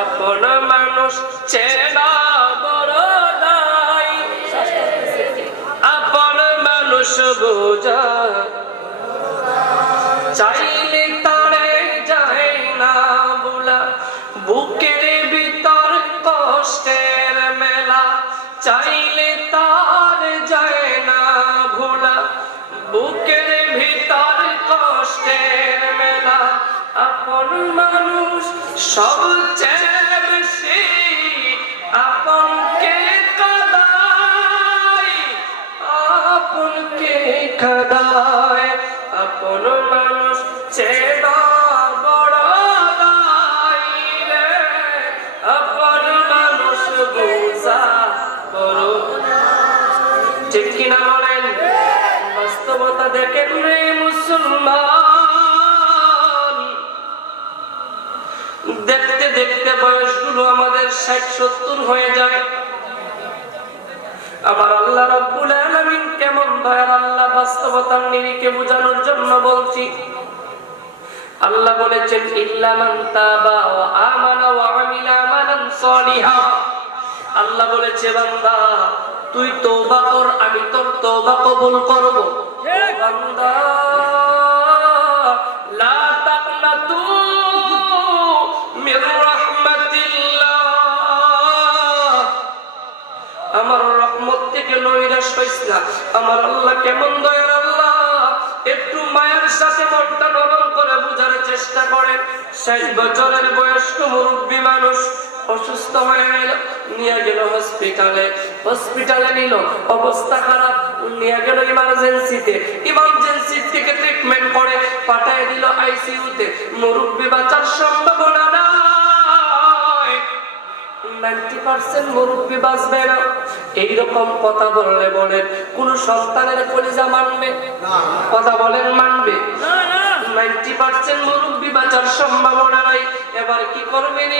আপন মানুষ চেনা বড় দায়, আপন মানুষ বোঝা চাইলে তারে যায় না ভোলা, বুকের ভিতর কষ্টের মেলা চাইলে তার যায় না ভোলা, বুকের ভিতর কষ্টের মেলা। আপন মানুষ সবচেয়ে বেশি আপনকে কাঁদায়, আপনকে কাঁদায়। আপন মানুষ চেনা বড় দায় রে, আপন মানুষ বোঝা বড়। ঠিক কিনা বলেন? বাস্তবতা দেখেন রে মুসলমান, দেখতে দেখতে বয়সগুলো আমাদের 60-70 হয়ে যায়। আবার আল্লাহ রাব্বুল আলামিন কেমন দয়ার আল্লাহ, বাস্তবতার নিরিখে বোঝানোর জন্য বলছি। আল্লাহ বলেছেন ইল্লা মান তাবা ওয়া আমানা ওয়া আমিলা আমালান সালিহা। আল্লাহ বলেছে বান্দা তুই তওবা কর, আমি তোর তওবা কবুল করব। বান্দা লা তাকনাতু মির রাহমাতিল্লাহ, আমার রহমত থেকে নৈরাশ হইস না। আমার আল্লাহ কেমন দয়ার আল্লাহ, একটু মায়ের সাথে মনটা নরম করে বোঝার চেষ্টা করেন। 60 বছরের বয়স্ক মুরব্বী মানুষ অসুস্থ হয়ে গেল, নিয়ে গেল হসপিটালে। হসপিটালে নিল, অবস্থা খারাপ, নিয়ে গেল ইমার্জেন্সিতে। ইমার্জেন্সি থেকে ট্রিটমেন্ট করে পাঠিয়ে দিল আইসিইউতে। মুরব্বী বাঁচার সম্ভাবনা নাই, 90% মুরব্বী বাঁচবে না। এইরকম কথা বললে বলেন কোন সন্তানের কলিজা মানবে? কথা বলেন মানবে? 90% মুরব্বী বাঁচার সম্ভাবনা নাই। এবার কি করবেন?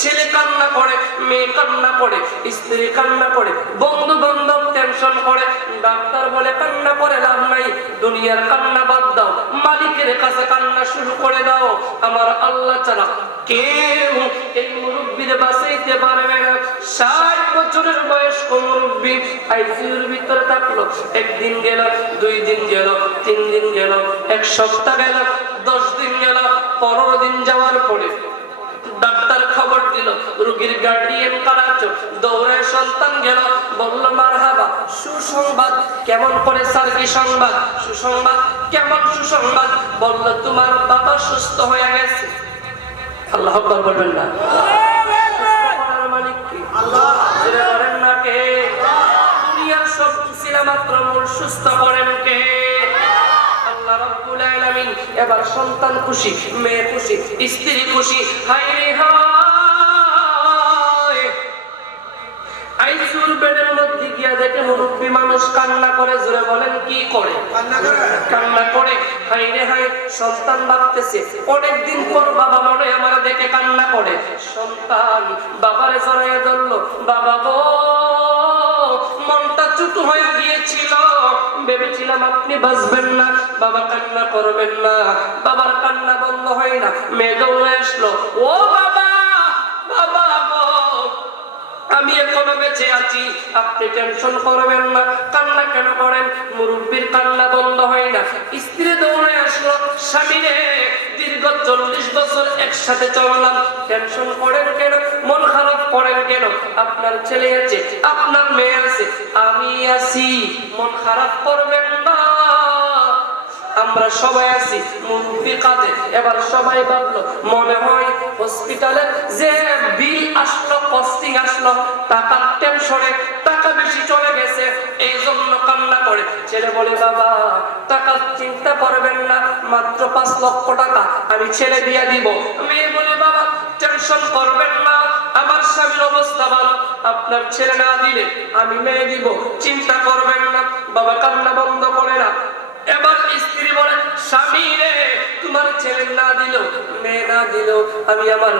ছেলে কান্না করে, মেয়ে কান্না করে, স্ত্রী কান্না করে, বন্ধু বান্ধব টেনশন করে। ডাক্তার বলে কান্না করে লাভ নাই, দুনিয়ার কান্না বাদ দাও, মালিকের কাছে কান্না শুরু করে দাও। আমার আল্লাহ ছাড়া কেউ এই মুরব্বীর বাঁচাইতে পারবে না। 60 বছরের বয়স্ক মুরব্বী আইসিইউর ভিতরে থাকলো। একদিন গেল, 2 দিন গেল, 3 দিন গেল, 1 সপ্তাহ গেল, 10 দিন গেল। 15 দিন যাওয়ার পরে ডাক্তার খবর দিল রোগীর গার্ডিয়ান কারাচো, দৌড়ে সন্তান গেল, বলল মারহাবা, সুসংবাদ। কেমন করে স্যার? কি সংবাদ? সুসংবাদ। কেমন সুসংবাদ? বলল তোমার বাবা সুস্থ হয়ে গেছে। আল্লাহ আকবার বলবেন না? মালিক কি? আল্লাহ। বলেন না কে? দুনিয়ার সব ছিলা মাত্র মূল সুস্থ করেন কে? আল্লাহ রাব্বুল আলামিন। এবার সন্তান খুশি, মেয়ে খুশি, স্ত্রী খুশি। হায় রে হায়, আইসিইউর বেডের মধ্যে গিয়া দেখে মুরব্বী মানুষ কান্না করে। জোরে বলেন কি করে? কান্না করে। হায় রে হায়, সন্তান ভাবতেছে অনেকদিন পর বাবা মনে আমার দেখে কান্না করে। সন্তান বাবারে জড়াইয়া ধরল, বাবা গো মনটা চুটু হয়ে গিয়েছিল, ভেবেছিলাম আপনি বাঁচবেন না, বাবা কান্না করবেন না। বাবার কান্না বন্ধ হয় না। মেয়ে দৌড়ে আসলো, ও বাবা, বাবা গো আমি এখনো বেঁচে আছি, আপনি টেনশন করবেন না। কান্না কেন করেন? মুরব্বীর কান্না বন্ধ হয় না। স্ত্রী দৌড়ে আসলো, স্বামী রে দীর্ঘ 40 বছর একসাথে চললাম, টেনশন করেন কেন? মন খারাপ করেন কেন? আপনার ছেলে আছে, আপনার মেয়ে আছে, আমি আছি, মন খারাপ করবেন না। আমরা সবাই আছি। মুরব্বী কাঁদে। এবার সবাই ভাবলো মনে হয় হসপিটালের যে বিল আসলো, কস্টিং আসলো, টাকার টেনশনে টাকা বেশি চলে গেছে, এই জন্য কান্না করে। ছেলে বলে বাবা টাকা চিন্তা করবেন না, মাত্র 5 লক্ষ টাকা আমি ছেলে দিয়ে দিব। মেয়ে বলে বাবা টেনশন করবেন না, আমার স্বামীর অবস্থা ভালো, আপনার ছেলে না দিলে আমি মেয়ে দিব, চিন্তা করবেন না। বাবা কান্না বন্ধ করে না। এবার স্ত্রী বলে স্বামী রে তোমার ছেলে না দিল, মেয়ে না দিল, আমি আমার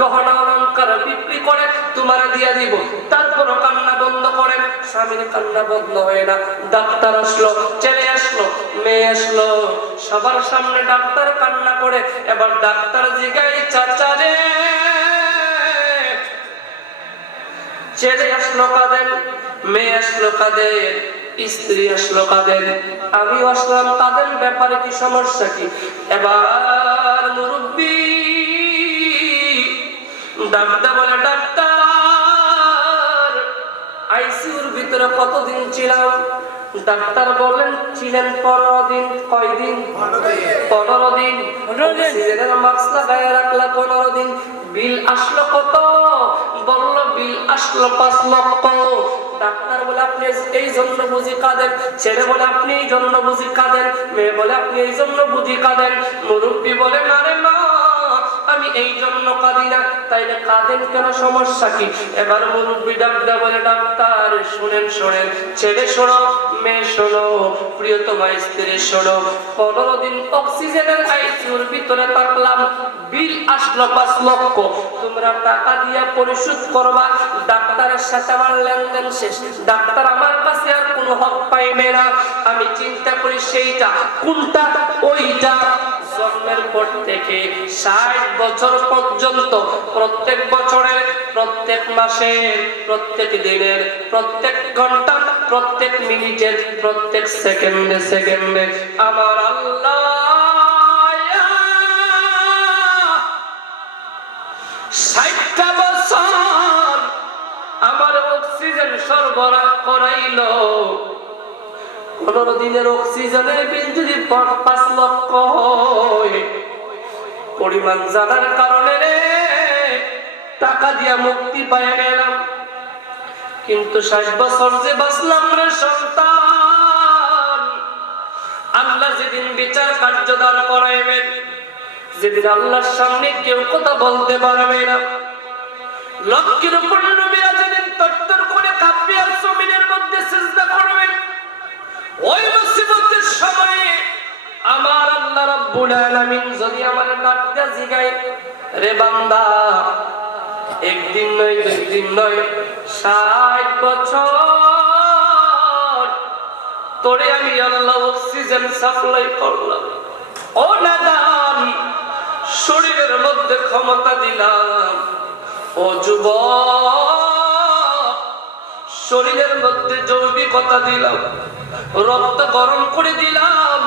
গহনা অলংকার বিক্রি করে তোমার দিয়া দিব। তারপর কান্না বন্ধ করেন। স্বামীর কান্না বন্ধ হয় না। ডাক্তার আসলো, ছেলে আসলো, মেয়ে আসলো, সবার সামনে ডাক্তার কান্না করে। এবার ডাক্তার জিগাই চাচা রে ছেলে আসলো কাঁদেন, মেয়ে আসলো কাঁদেন, স্ত্রী আসলো কাঁদেন, আমি আসলাম কাঁদেন, ব্যাপারে কি সমস্যা কি? এবার মুরব্বী ডাক্তার বলে, ডাক্তার আইসিইউর ভিতরে কতদিন ছিলাম? ডাক্তার বলেন ছিলেন 15 দিন। কয়দিন? 15 দিন। অক্সিজেনের মাস্ক লাগায় রাখলা 15 দিন। বিল আসলো কত? বলল বিল আসলো 5 লক্ষ। ডাক্তার বলে আপনি এই জন্য বুঝি কাঁদেন? ছেলে বলে আপনি এই জন্য বুঝি কাঁদেন? মেয়ে বলে আপনি এই জন্য বুঝি কাঁদেন? মুরব্বী বলে না রে না, আমি এই জন্য কাঁদি না। তাইলে কাঁদেন কেন, সমস্যা কি? এবার মুরব্বী ডাক্তার বলে, ডাক্তার শুনেন শুনেন, ছেলে শোনো, মেয়ে শোনো, প্রিয়তমা স্ত্রী শোনো, 15 দিন অক্সিজেনের আইসিইউর ভিতরে থাকলাম, বিল আসলো 5 লক্ষ। তোমরা টাকা দিয়ে পরিশোধ করবা, ডাক্তারের সাথে আমার লেনদেন শেষ। ডাক্তার আমার কাছে আর কোনো হক পাইবে না। আমি চিন্তা করি সেইটা কোনটা? ওইটা জন্মের পর থেকে 60 বছর পর্যন্ত প্রত্যেক বছরের, প্রত্যেক মাসের, প্রত্যেক দিনের, প্রত্যেক ঘন্টা, প্রত্যেক মিনিটের, প্রত্যেক সেকেন্ডে সেকেন্ডে আমার আল্লাহ 60টা বছর আমার অক্সিজেন সরবরাহ করাইলো। 15 দিনের অক্সিজেনের বিল যদি 5 লক্ষ হয়, পরিমাণ জানার কারণে রে টাকা দিয়া মুক্তি পাই গেলাম। কিন্তু 60 বছর যে বাঁচলাম রে সন্তান, আল্লাহ যেদিন বিচার কার্যদার করাইবেন, যেদিন আল্লাহর সামনে কেউ কথা বলতে পারবে না, লক্ষের উপর নবীরা যেদিন তরতর করে কাঁপবে আর জমিনের মধ্যে সিজদা করবেন, ওই মুসিবতের সময়ে আমার আল্লাহ রাব্বুল আলামিন যদি আমার ডাকটা জিগায়, রে বান্দা একদিন নয়, 2 দিন নয়, 60 বছর তোরে আমি আল্লাহ অক্সিজেন সাপ্লাই করলাম, ও নাদান শরীরের মধ্যে ক্ষমতা দিলাম, ও যুবক শরীরের মধ্যে জৈবিকতা দিলাম, রক্ত গরম করে দিলাম,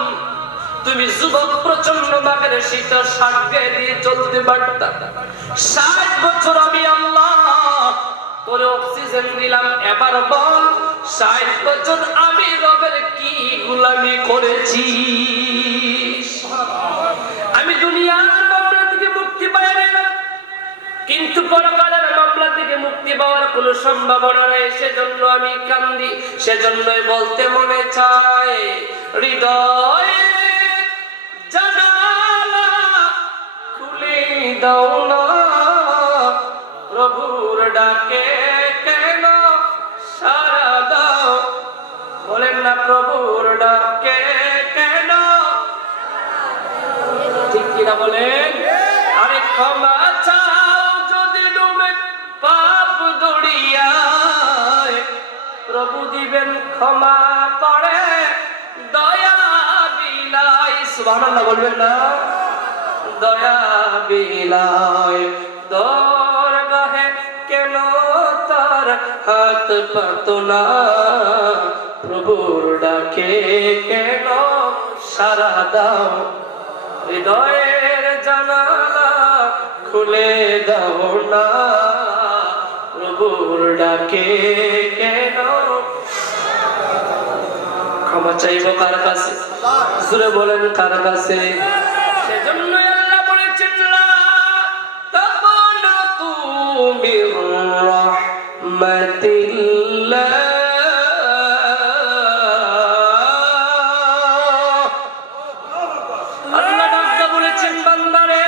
তুমি যুবক প্রচন্ড বাগের শীতের সাথে দিয়ে চলতে পারতা। 60 বছর আমি আল্লাহ তোরে অক্সিজেন দিলাম। এবার বল 60 বছর আমি রবের কি গোলামি করেছি? আমি দুনিয়ার মামলা থেকে মুক্তি পাই না, কিন্তু পরকালের মামলা থেকে মুক্তি পাওয়ার কোনো সম্ভাবনা নেই। সেজন্য আমি কান্দি, সেজন্যই বলতে মনে চায়, হৃদয় জানালা খুলে দাও না, প্রভুর ডাকে কেন সাড়া দাও? বলেন না, প্রভুর ডাকে কেন? ঠিক কিনা বলেন? আরে ক্ষমা চাও যদি ডুবে পাপ দরিয়ায়, প্রভু দিবেন ক্ষমা করে দয়া বিলাই। সুবহানাল্লাহ বলবেন না? দয়া বিলাই দরগাহে কেন তার হাত পাতো না, প্রভুর ডাকে কেন সাড়া দাও? হৃদয়ের জানালা খুলে দাও না, প্রভুর ডাকে কেন? ক্ষমা চাইব কার কাছে? জোরে বলেন কার কাছে? সেজন্য আল্লাহ বলেছেন, লা তাকনাতু মির রাহমাতিল্লাহ। আল্লাহ ডাকতে বলেছেন, বান্দারে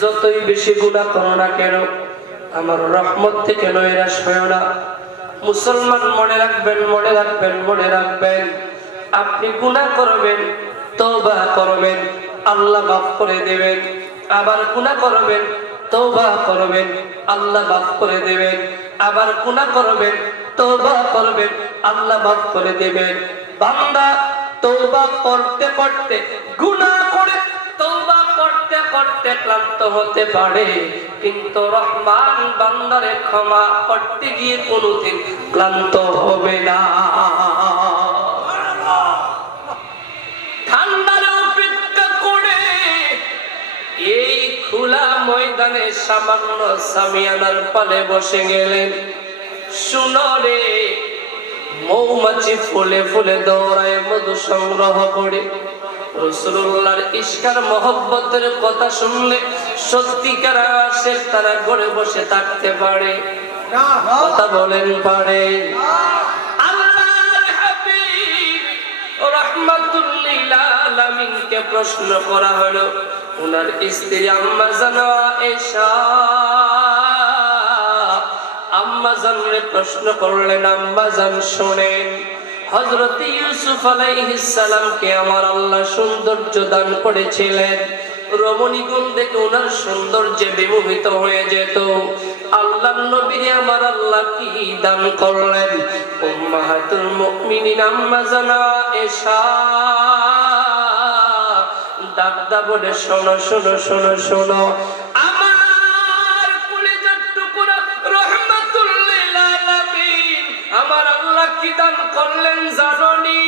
যতই বেশি গুনাহ করো না কেন, আমার রহমত থেকে নৈরাশ হয়ো না। মুসলমান মনে রাখবেন, মনে রাখবেন, মনে রাখবেন, আপনি গুনাহ করবেন, তওবা করবেন, আল্লাহ মাফ করে দেবেন। আবার গুনাহ করবেন, তওবা করবেন, আল্লাহ মাফ করে দেবেন। আবার গুনাহ করবেন, তওবা করবেন, আল্লাহ মাফ করে দেবেন। বান্দা তওবা করতে করতে, গুনাহ করে তওবা করতে করতে ক্লান্ত হতে পারে, কিন্তু রহমান বান্দারে ক্ষমা করতে গিয়ে কোনোদিন ক্লান্ত হবে না। ঠান্ডার অপেক্ষা করে এই খোলা ময়দানে সামান্য সামিয়ানার পালে বসে গেলেন। শুনো রে, মৌমাছি ফুলে ফুলে দৌড়ায় মধু সংগ্রহ করে। রাসূলুল্লাহর ইশকার মহব্বতের কথা শুনলে সত্যিকার আশেক তারা ঘরে বসে থাকতে পারে? কথা বলেন পারে? আল্লাহর হাবিব রাহমাতুল লিল আলামিনকে প্রশ্ন করা হলো, ওনার স্ত্রী আম্মা জান আয়েশা, আম্মা জানরে প্রশ্ন করলেন, আম্মা জান শুনেন, হযরত ইউসুফ আলাইহিস সালামকে আমার আল্লাহ সৌন্দর্য দান করেছিলেন। রমণীগুণ দেখে ওনার সৌন্দর্যে বিমোহিত হয়ে যেত। আল্লাহর নবীরে আমার আল্লাহ কি দান করলেন? উম্মাহাতুল মুমিনিন আম্মা জান আয়েশা ডাকদা বলে, শোনো শোনো শোনো শোনো, আমার কলিজার টুকরা রহমাতুল লিল আলামিন আমার আল্লাহ কি দান করলেন জানোনি?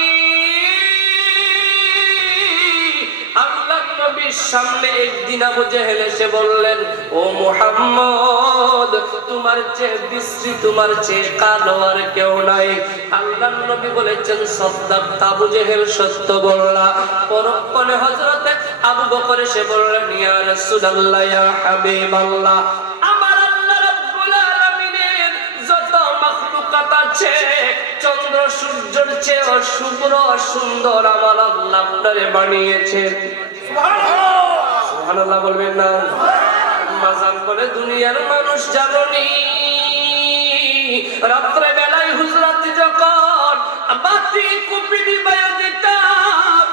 আল্লাহর নবীর সামনে একদিন আবু জেহেল এসে বললেন, ও মুহাম্মদ, তোমার চেয়ে বিশ্রী, তোমার চেয়ে কালো আর কেউ নাই। আল্লাহর নবী বলেছেন, সাদ্দাকতা আবু জেহেল, সত্য বললা। পরক্ষণে হযরতে আবু বকর এসে বললেন, ইয়া রাসূলুল্লাহ, ইয়া হাবিবাল্লাহ, আমার আল্লাহ রাব্বুল আলামিনের যত মাখলুকাত আছে, চন্দ্র সূর্যের চেয়ে শুভ্র সুন্দর আমার আল্লাহ আপনারে বানিয়েছেন। সুবহানাল্লাহ, সুবহানাল্লাহ বলবেন না? মাজান বলে, দুনিয়ার মানুষ জানোনি, রাত্রে বেলায় হুজরাতে যখন বাতি কুপি নিবাইয়া দিতাম,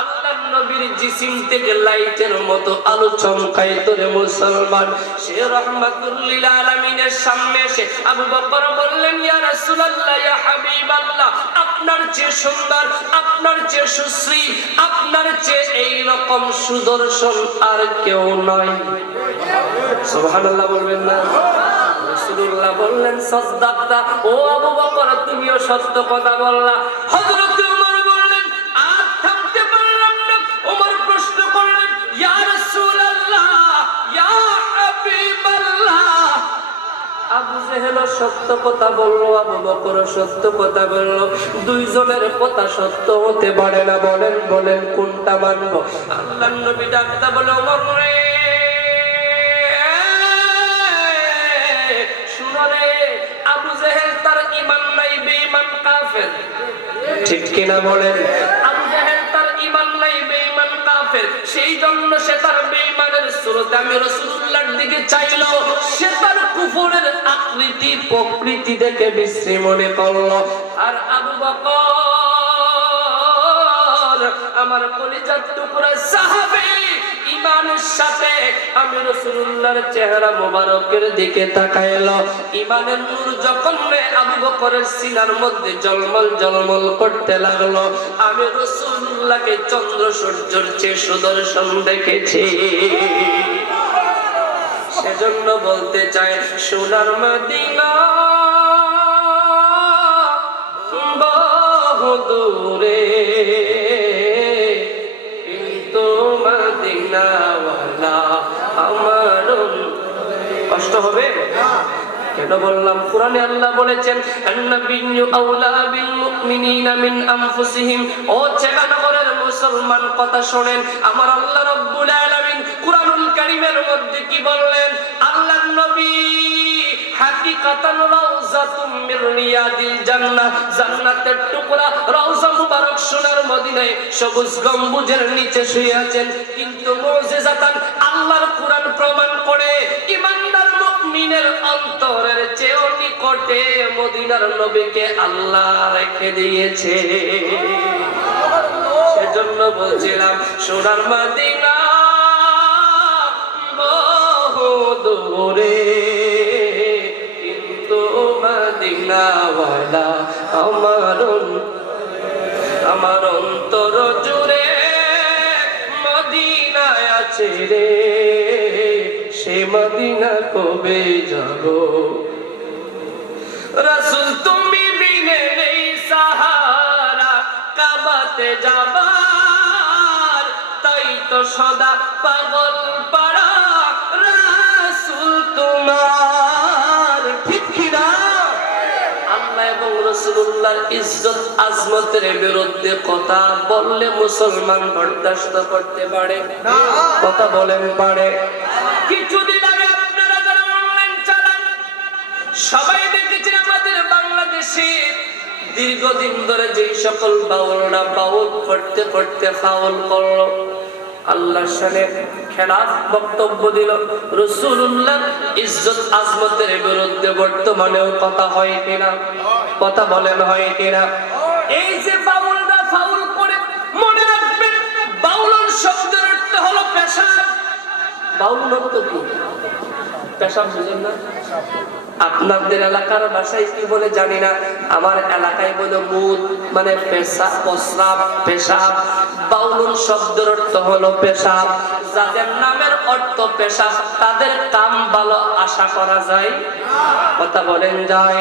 আল্লাহর নবীর জিসিম থেকে লাইটের মতো আলো চমকাইতো রে মুসলমান। সে রাহমাতুল লিল আলামিনের সামনে এসে আবু বকর বললেন, ইয়া রাসূলুল্লাহ, ইয়া হাবিবাল্লাহ, আপনার চেয়ে সুন্দর, আপনার চেয়ে সুশ্রী, আপনার চেয়ে এই রকম সুদর্শন আর কেউ নয়। সুবহানাল্লাহ বলবেন না? রাসূলুল্লাহ বললেন, সাদ্দাকতা, ও আবু বকর, তুমিও সত্য কথা বললা। হযরত ওমর বললেন, আর থামতে পারলাম না। ওমর প্রশ্ন করলেন, ইয়া রাসূলুল্লাহ, ইয়া হাবিবাল্লাহ, আবু জেহেল সত্য কথা বললো, আবু বকর সত্য কথা বললো, দুইজনের কথা সত্য হতে পারে না, বলেন বলেন কোনটা মানবো? আল্লাহর নবী ডাকতে বলে, ওমর রে, শুনো রে, আবু জেহেল তার ঈমান নাই, বেঈমান কাফের। ঠিক কিনা বলেন? আবু জেহেল তার ঈমান নাই, বেঈমান কাফের। সেই জন্য সে তার বেঈমানের সুরতে আমি রাসূলুল্লাহর দিকে চাইলো, সে তার কুফরের আকৃতি প্রকৃতি দেখে বিশ্রী মনে করলো। আর আবু বকর আমার কলিজার টুকরা সাহাবী, ঈমানের সাথে আমি রাসূলুল্লাহর চেহারা মোবারকের দিকে তাকাইলো। ঈমানের নূর যখন আবু বকরের সিনার মধ্যে জলমল জলমল করতে লাগলো, আমি রাসূলুল্লাহকে চন্দ্র সূর্যের চেয়ে সুদর্শন দেখেছি। সেজন্য বলতে চাই, সোনার মদিনা বহু দূরে, কিন্তু মদিনাওয়ালা আমার। কষ্ট হবে? কেন বললাম? কোরআনে আল্লাহ বলেছেন, আন-নাবিয়্যু আওলা বিল মুমিনিনা মিন আনফুসিহিম। ও চেনানগরের মুসলমান, কথা শোনেন, আমার আল্লাহ রাব্বুল আলামিন কুরআনুল কারীমের মধ্যে কি বললেন? আল্লাহর নবী হাকিকাতান রাউযাতুম মির রিয়াদিল জান্নাহ, জান্নাতের টুকরা রওজা মুবারক সোনার মদিনায় সবুজ গম্বুজের নিচে শুয়ে আছেন। কিন্তু মুজিজাতান আল্লাহর কুরআন প্রমাণ করে, ঈমানদার মুমিনের অন্তরের চেয়ে নিকটে মদিনার নবীকে আল্লাহ রেখে দিয়েছে। সেজন্য বলছিলাম, সোনার মদিনা বহু দূরে, কিন্তু মদিনাওয়ালা আমার অন্তর জুড়ে। মদিনায় আছে ছেড়ে সে মদিনা কবে যাব রাসূল তুমি বিনে নেই সাহারা কাবাতে যাবার তাই তো সদা পাগল পাড়া রাসূল তোমার ঠিক কি না আল্লাহ এবং রাসূলুল্লাহর ইজ্জত আজমতের বিরুদ্ধে কথা বললে মুসলমান বরদাশত করতে পারে না কথা বলেন পারে কিছুদিন আগে আপনারা যারা অনলাইন চালান সবাই দেখেছেন আমাদের বাংলাদেশে দীর্ঘদিন ধরে যে সকল বাউলরা বাউল করতে করতে ফাউল করলো আল্লাহর শানে খেলাফ বক্তব্য দিল রাসূলুল্লাহ ইজ্জত আজমতের বিরুদ্ধে বর্তমানেও কথা হয় কিনা কথা বলেন হয় কিনা এই যে বাউলরা ফাউল করে মনে রাখবেন বাউল শব্দের অর্থ হলো পেশাব বাউল অর্থ কি পেশাব বুঝেন না আপনাদের এলাকার ভাষায় কি বলে জানি না আমার এলাকায় বলে মুদ মানে পেশাব প্রস্রাব পেশাব বাউলুন শব্দের অর্থ হলো পেশাব যাদের নামের অর্থ পেশাব তাদের কাম ভালো আশা করা যায় কথা বলেন যায়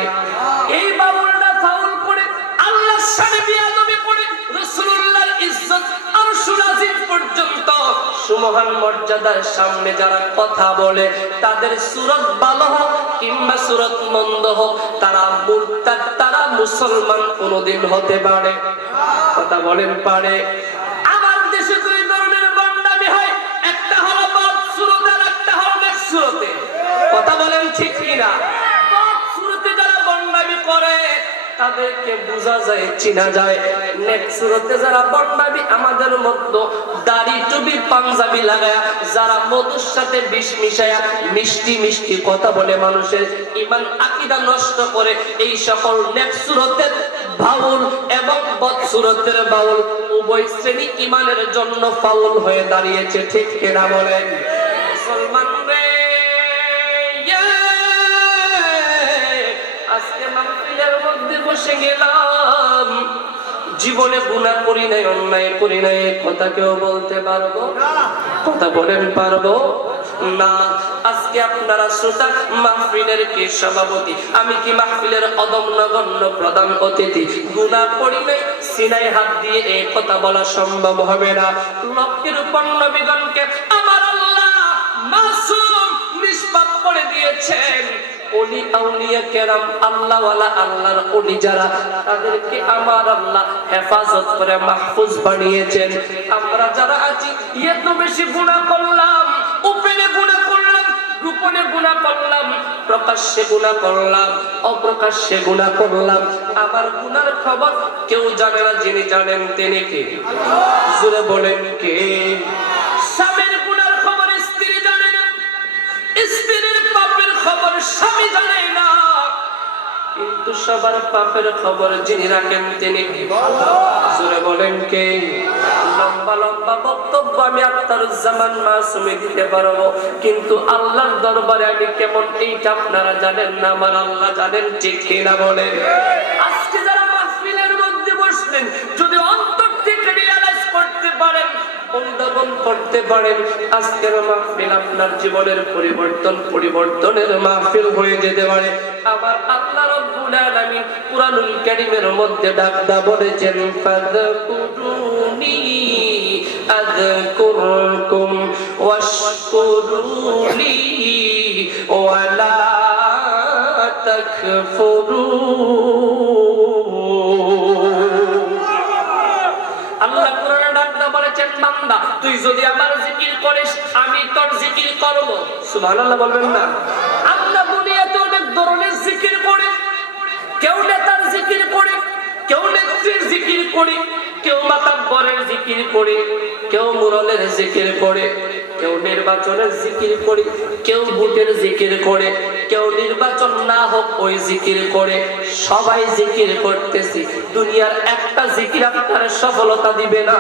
এই বাউলরা ফাউল করে আল্লাহর শানে বিয়াদবি করে রাসূলুল্লাহর ইজ্জত আরশুল আজিম পর্যন্ত সুমহান মর্যাদার সামনে যারা কথা বলে তাদের সুরত ভালো হোক কিংবা সুরত মন্দ হোক তারা মুরতাদ তারা মুসলমান কোনদিন হতে পারে কথা বলেন পারে আমার দেশে দুই ধরনের বন্ডামি হয় একটা হলো বদ সুরত আর একটা হলো নেক সুরতে কথা বলেন ঠিক কিনা বদ সুরতে যারা বন্ডামি করে তাদেরকে বোঝা যায় চিনা যায় নেক সুরতে যারা বন্ডামি আমাদের মধ্যে দাড়ি টুপি পাঞ্জাবি লাগায়া যারা মধুর সাথে বিষ মিশায়া মিষ্টি মিষ্টি কথা বলে মানুষের ঈমান আকীদা নষ্ট করে এই সকল নেক সুরতের বাউল এবং বদ সুরতের বাউল উভয় শ্রেণী ঈমানের জন্য ফাউল হয়ে দাঁড়িয়েছে ঠিক কিনা বলেন মুসলমান রে আজকে মাহফিলের মধ্যে বসে গেলাম জীবনে গুনাহ করি নাই অন্যায় করি নাই কথা কেউ বলতে পারবো কথা বলেন পারবো না আজকে আপনারা শ্রোতা মাহফিলের কি সভাপতি আমি কি মাহফিলের অদম্যগণ্য প্রধান অতিথি গুনাহ করি নাই সিনায় হাত দিয়ে এই কথা বলা সম্ভব হবে না লক্ষের উপর নবীগণকে আমার আল্লাহ মাসুম নিষ্পাপ করে দিয়েছেন ওলি আউলিয়া কেরাম আল্লাহ ওয়ালা আল্লাহর ওলি যারা তাদেরকে আমার আল্লাহ হেফাজত করে মাহফুজ বানিয়েছেন আমরা যারা আছি এত বেশি গুনাহ করলাম উপরে গুনাহ করলাম গোপনে গুনাহ করলাম প্রকাশ্যে গুনাহ করলাম অপ্রকাশ্যে গুনাহ করলাম আমার গুনার খবর কেউ জানে না যিনি জানেন তিনি কে আল্লাহ জোরে বলেন কে স্বামীর গুনার খবর স্ত্রী জানে না স্ত্রীর পাপের খবর স্বামী জানে না কিন্তু সবার পাপের খবর যিনি রাখেন তিনি কে আল্লাহ জোরে বলেন কে লম্বা লম্বা বক্তব্য আমি আখতারুজ্জামান মাসুমে দিতে পারবো কিন্তু আল্লাহর দরবারে আমি কেমন এইটা আপনারা জানেন না আমার আল্লাহ জানেন ঠিক কিনা বলেন আজকে যারা মাহফিলের মধ্যে বসলেন যদি অন্তর থেকে রিয়ালাইজ করতে পারেন অনুধাবন করতে পারেন আজকের মাহফিল আপনার জীবনের পরিবর্তনের মাহফিল হয়ে যেতে পারে আবার আল্লাহ রাব্বুল আলামিন কুরআনুল কারীমের মধ্যে ডাকদা বলেছেন ফাযকুরুনি আযকুরকুম ওয়াশকুরুলি ওয়ালা তাকফুরুন আল্লাহ কোরআনে ডাকদা বলেছেন বান্দা তুই যদি আমার জিকির করিস আমি তোর জিকির করব সুবহানাল্লাহ বলবেন না আমরা দুনিয়াতে অনেক ধরনের জিকির করি কেউ নেতার জিকির করে কেউ নেত্রীর জিকির করে কেউ মাতাব্বরের জিকির করে কেউ মুরলের জিকির করে কেউ নির্বাচনের জিকির করে কেউ ভোটের জিকির করে কেউ নির্বাচন না হোক ওই জিকির করে সবাই জিকির করতেছি দুনিয়ার একটা জিকির আপনার সফলতা দিবে না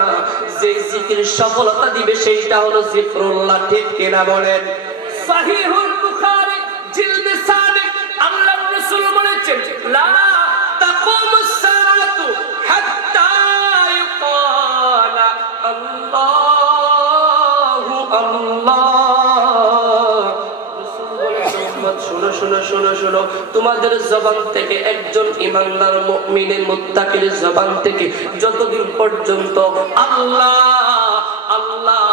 যে জিকির সফলতা দিবে সেইটা হলো জিকরুল্লাহ ঠিক কিনা বলেন সহিহুল বুখারী জিলদে 7 আল্লাহর রাসূল বলেছেন লা তাকুমুস সাআতু হাত্তা ইউকালা আল্লাহু আল্লাহ শোনো শোনো শোনো, তোমাদের জবান থেকে একজন ইমানদার মুমিনের মুত্তাকির জবান থেকে যতদিন পর্যন্ত আল্লাহ আল্লাহ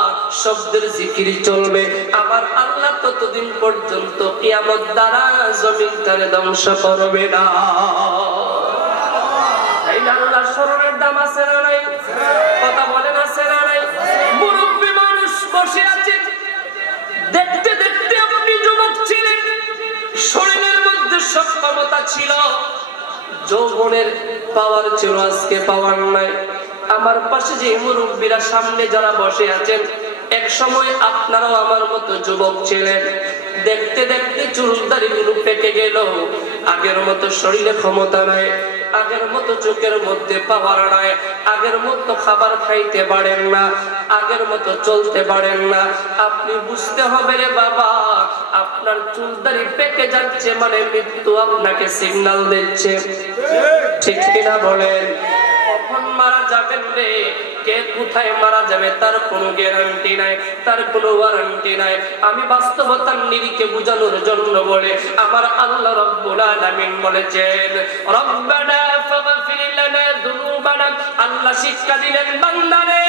শব্দের জিকির চলবে, আমার আল্লাহ ততদিন পর্যন্ত কিয়ামত দ্বারা জমিনটারে ধ্বংস করবে না। এই আল্লাহর স্মরণের দাম আছে না নাই? কথা বলেন আছে না নাই? মুরব্বী মানুষ বসে আছেন, দেখতে দেখতে আপনি যুবক ছিলেন, শরীরের মধ্যে সক্ষমতা ছিল, যৌবনের পাওয়ার ছিল, আজকে পাওয়ার নাই। আমার পাশে যে মুরব্বীরা সামনে যারা বসে আছেন, এক সময় আপনারাও আমার মতো যুবক ছিলেন, দেখতে দেখতে চুলদারি গুলো পেকে গেল, আগের মতো শরীরে ক্ষমতা নাই, আগের মতো চোখের মধ্যে পাওয়ার নাই, আগের মতো খাবার খাইতে পারেন না, আগের মতো চলতে পারেন না। আপনি বুঝতে হবে রে বাবা, আপনার চুলদারি পেকে যাচ্ছে মানে মৃত্যু আপনাকে সিগন্যাল দিচ্ছে। ঠিক কিনা বলেন? কখন মারা যাবেন রে, কে কোথায় মারা যাবে তার কোনো গ্যারান্টি নাই, তার কোনো ওয়ারেন্টি নাই। আমি বাস্তবতার নিরিখে বোঝানোর জন্য বলে আমার আল্লাহ রাব্বুল আলামিন বলেছেন, রব্বানা ফাগফির লানা যুনুবানা, আল্লাহ শিক্ষা দিলেন বান্দারে,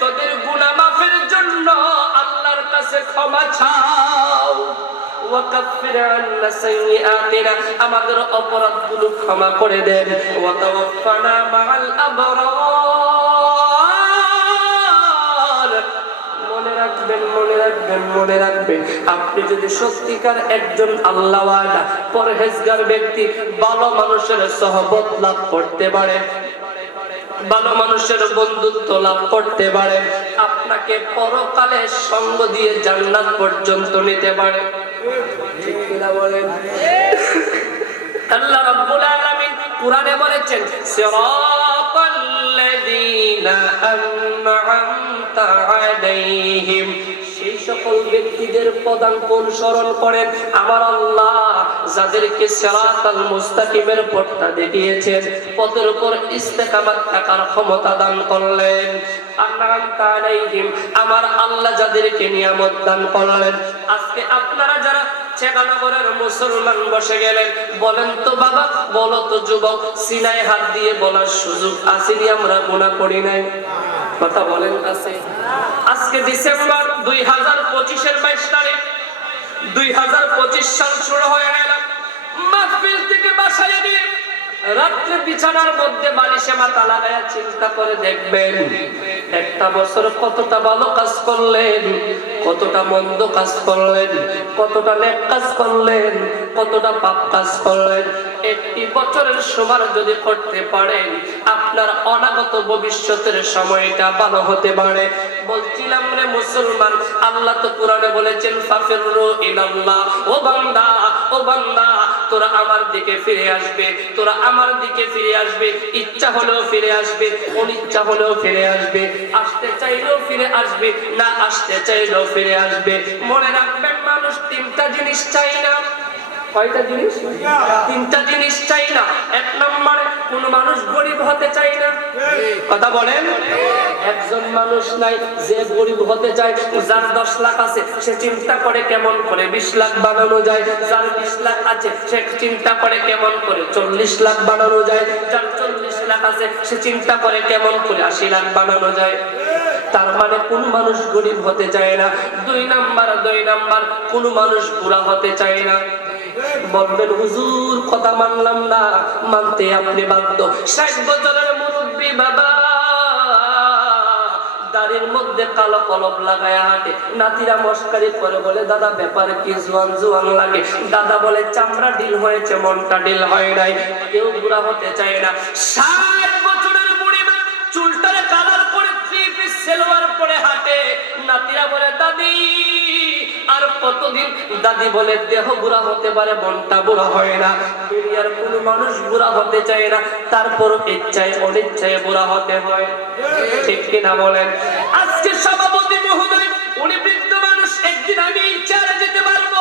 তোদের গুনাহ মাফের জন্য আল্লাহর কাছে ক্ষমা চাও, ওয়াকাফির আন্না সাইয়্যাতিনা, আমাদের অপরাধগুলো ক্ষমা করে দেন, ওয়া তাওয়াফানা মাআল আবরার। মনে রাখবেন, মনে রাখবেন, মনে রাখবেন, আপনি যদি সত্যিকার একজন আল্লাহওয়ালা পরহেজগার ব্যক্তি, ভালো মানুষের সহবত লাভ করতে পারেন, ভালো মানুষের বন্ধুত্ব লাভ করতে পারেন, আপনাকে পরকালে সঙ্গ দিয়ে জান্নাত পর্যন্ত নিতে পারে। ঠিক কিনা বলেন? আল্লাহ রাব্বুল আলামিন কুরআনে বলেছেন, সিরাতাল্লাযীনা আন'আমতা আলাইহিম, সেই সকল ব্যক্তিদের পদাঙ্ক অনুসরণ করেন আমার আল্লাহ, যাদেরকে সিরাতাল মুস্তাকিমের পথটা দেখিয়েছেন, পথের উপর ইস্তেকামাত থাকার ক্ষমতা দান করলেন। আন'আমতা আলাইহিম, আমার আল্লাহ যাদেরকে নিয়ামত দান করলেন। আজকে আপনারা যারা চেকানগরের মুসলমান বসে গেলেন, বলেন তো বাবা, বলো তো যুবক, সিনায় হাত দিয়ে বলার সুযোগ আসেনি, আমরা গুনাহ করি নাই? কথা বলেন আছে? আজকে ডিসেম্বর 2025-এর 22 তারিখ, 2025 সাল শুরু হয়ে গেল। মাহফিল থেকে বাসায় গিয়ে রাত্রে বিছানার মধ্যে বালিশে মাথা লাগায়া চিন্তা করে দেখবেন, একটা বছর কতটা ভালো কাজ করলেন, কতটা মন্দ কাজ করলেন, কতটা নেক কাজ করলেন, কতটা পাপ কাজ করলেন। একটি বছরের সমান যদি করতে পারেন, আপনার অনাগত ভবিষ্যতের সময়টা ভালো হতে পারে। বলছিলাম রে মুসলমান, আল্লাহ তো কোরআনে বলেছেন, ফাফিরু ইলাল্লাহ, ও বান্দা, ও বান্দা, তোরা আমার দিকে ফিরে আসবে, তোরা আমার দিকে ফিরে আসবে। ইচ্ছা হলেও ফিরে আসবে, অনিচ্ছা হলেও ফিরে আসবে, আসতে চাইলেও ফিরে আসবে, না আসতে চাইলেও ফিরে আসবে। মনে রাখবেন, মানুষ তিনটা জিনিস চাই না। কয়টা জিনিস? তিনটা জিনিস চাই না। এক নম্বরে, কোন মানুষ গরিব হতে চাই না। কথা বলেন? একজন মানুষ নাই যে গরিব হতে চায়। যার 10 লাখ আছে সে চিন্তা করে কেমন করে 20 লাখ বানানো যায়, যার 20 লাখ আছে সে চিন্তা করে কেমন করে 40 লাখ বানানো যায়, যার 40 লাখ আছে সে চিন্তা করে কেমন করে 80 লাখ বানানো যায়। তার মানে কোন মানুষ গরিব হতে চায় না। দুই নাম্বার, কোন মানুষ বুড়া হতে চায় না। বলবেন হুজুর কথা মানলাম না, মানতে আপনি বাধ্য। 60 বছরের মুরব্বী বাবা, দাড়ির মধ্যে কালো কলম লাগায়া হাঁটে, নাতিরা মস্কারি করে বলে, দাদা ব্যাপারে কি জোয়ান জোয়ান লাগে। দাদা বলে, চামড়া ডিল হয়েছে, মনটা ডিল হয় নাই। কেউ বুড়া হতে চায় না। 60 বছরের বুড়ি মা চুলটারে কালার করে 3 পিস সেলোয়ার পরে হাঁটে, নাতিরা বলে, দাদি আর কতদিন? দাদি বলে, দেহ বুড়া হতে পারে, মনটা বুড়া হয় না। দুনিয়ার কোন মানুষ বুড়া হতে চায় না, তারপর ইচ্ছায় অনিচ্ছায় বুড়া হতে হয়। ঠিক কিনা বলেন? আজকে সভাপতি মহোদয়, উনি বৃদ্ধ মানুষ, একদিন আমি ইচ্ছায় যেতে পারবো।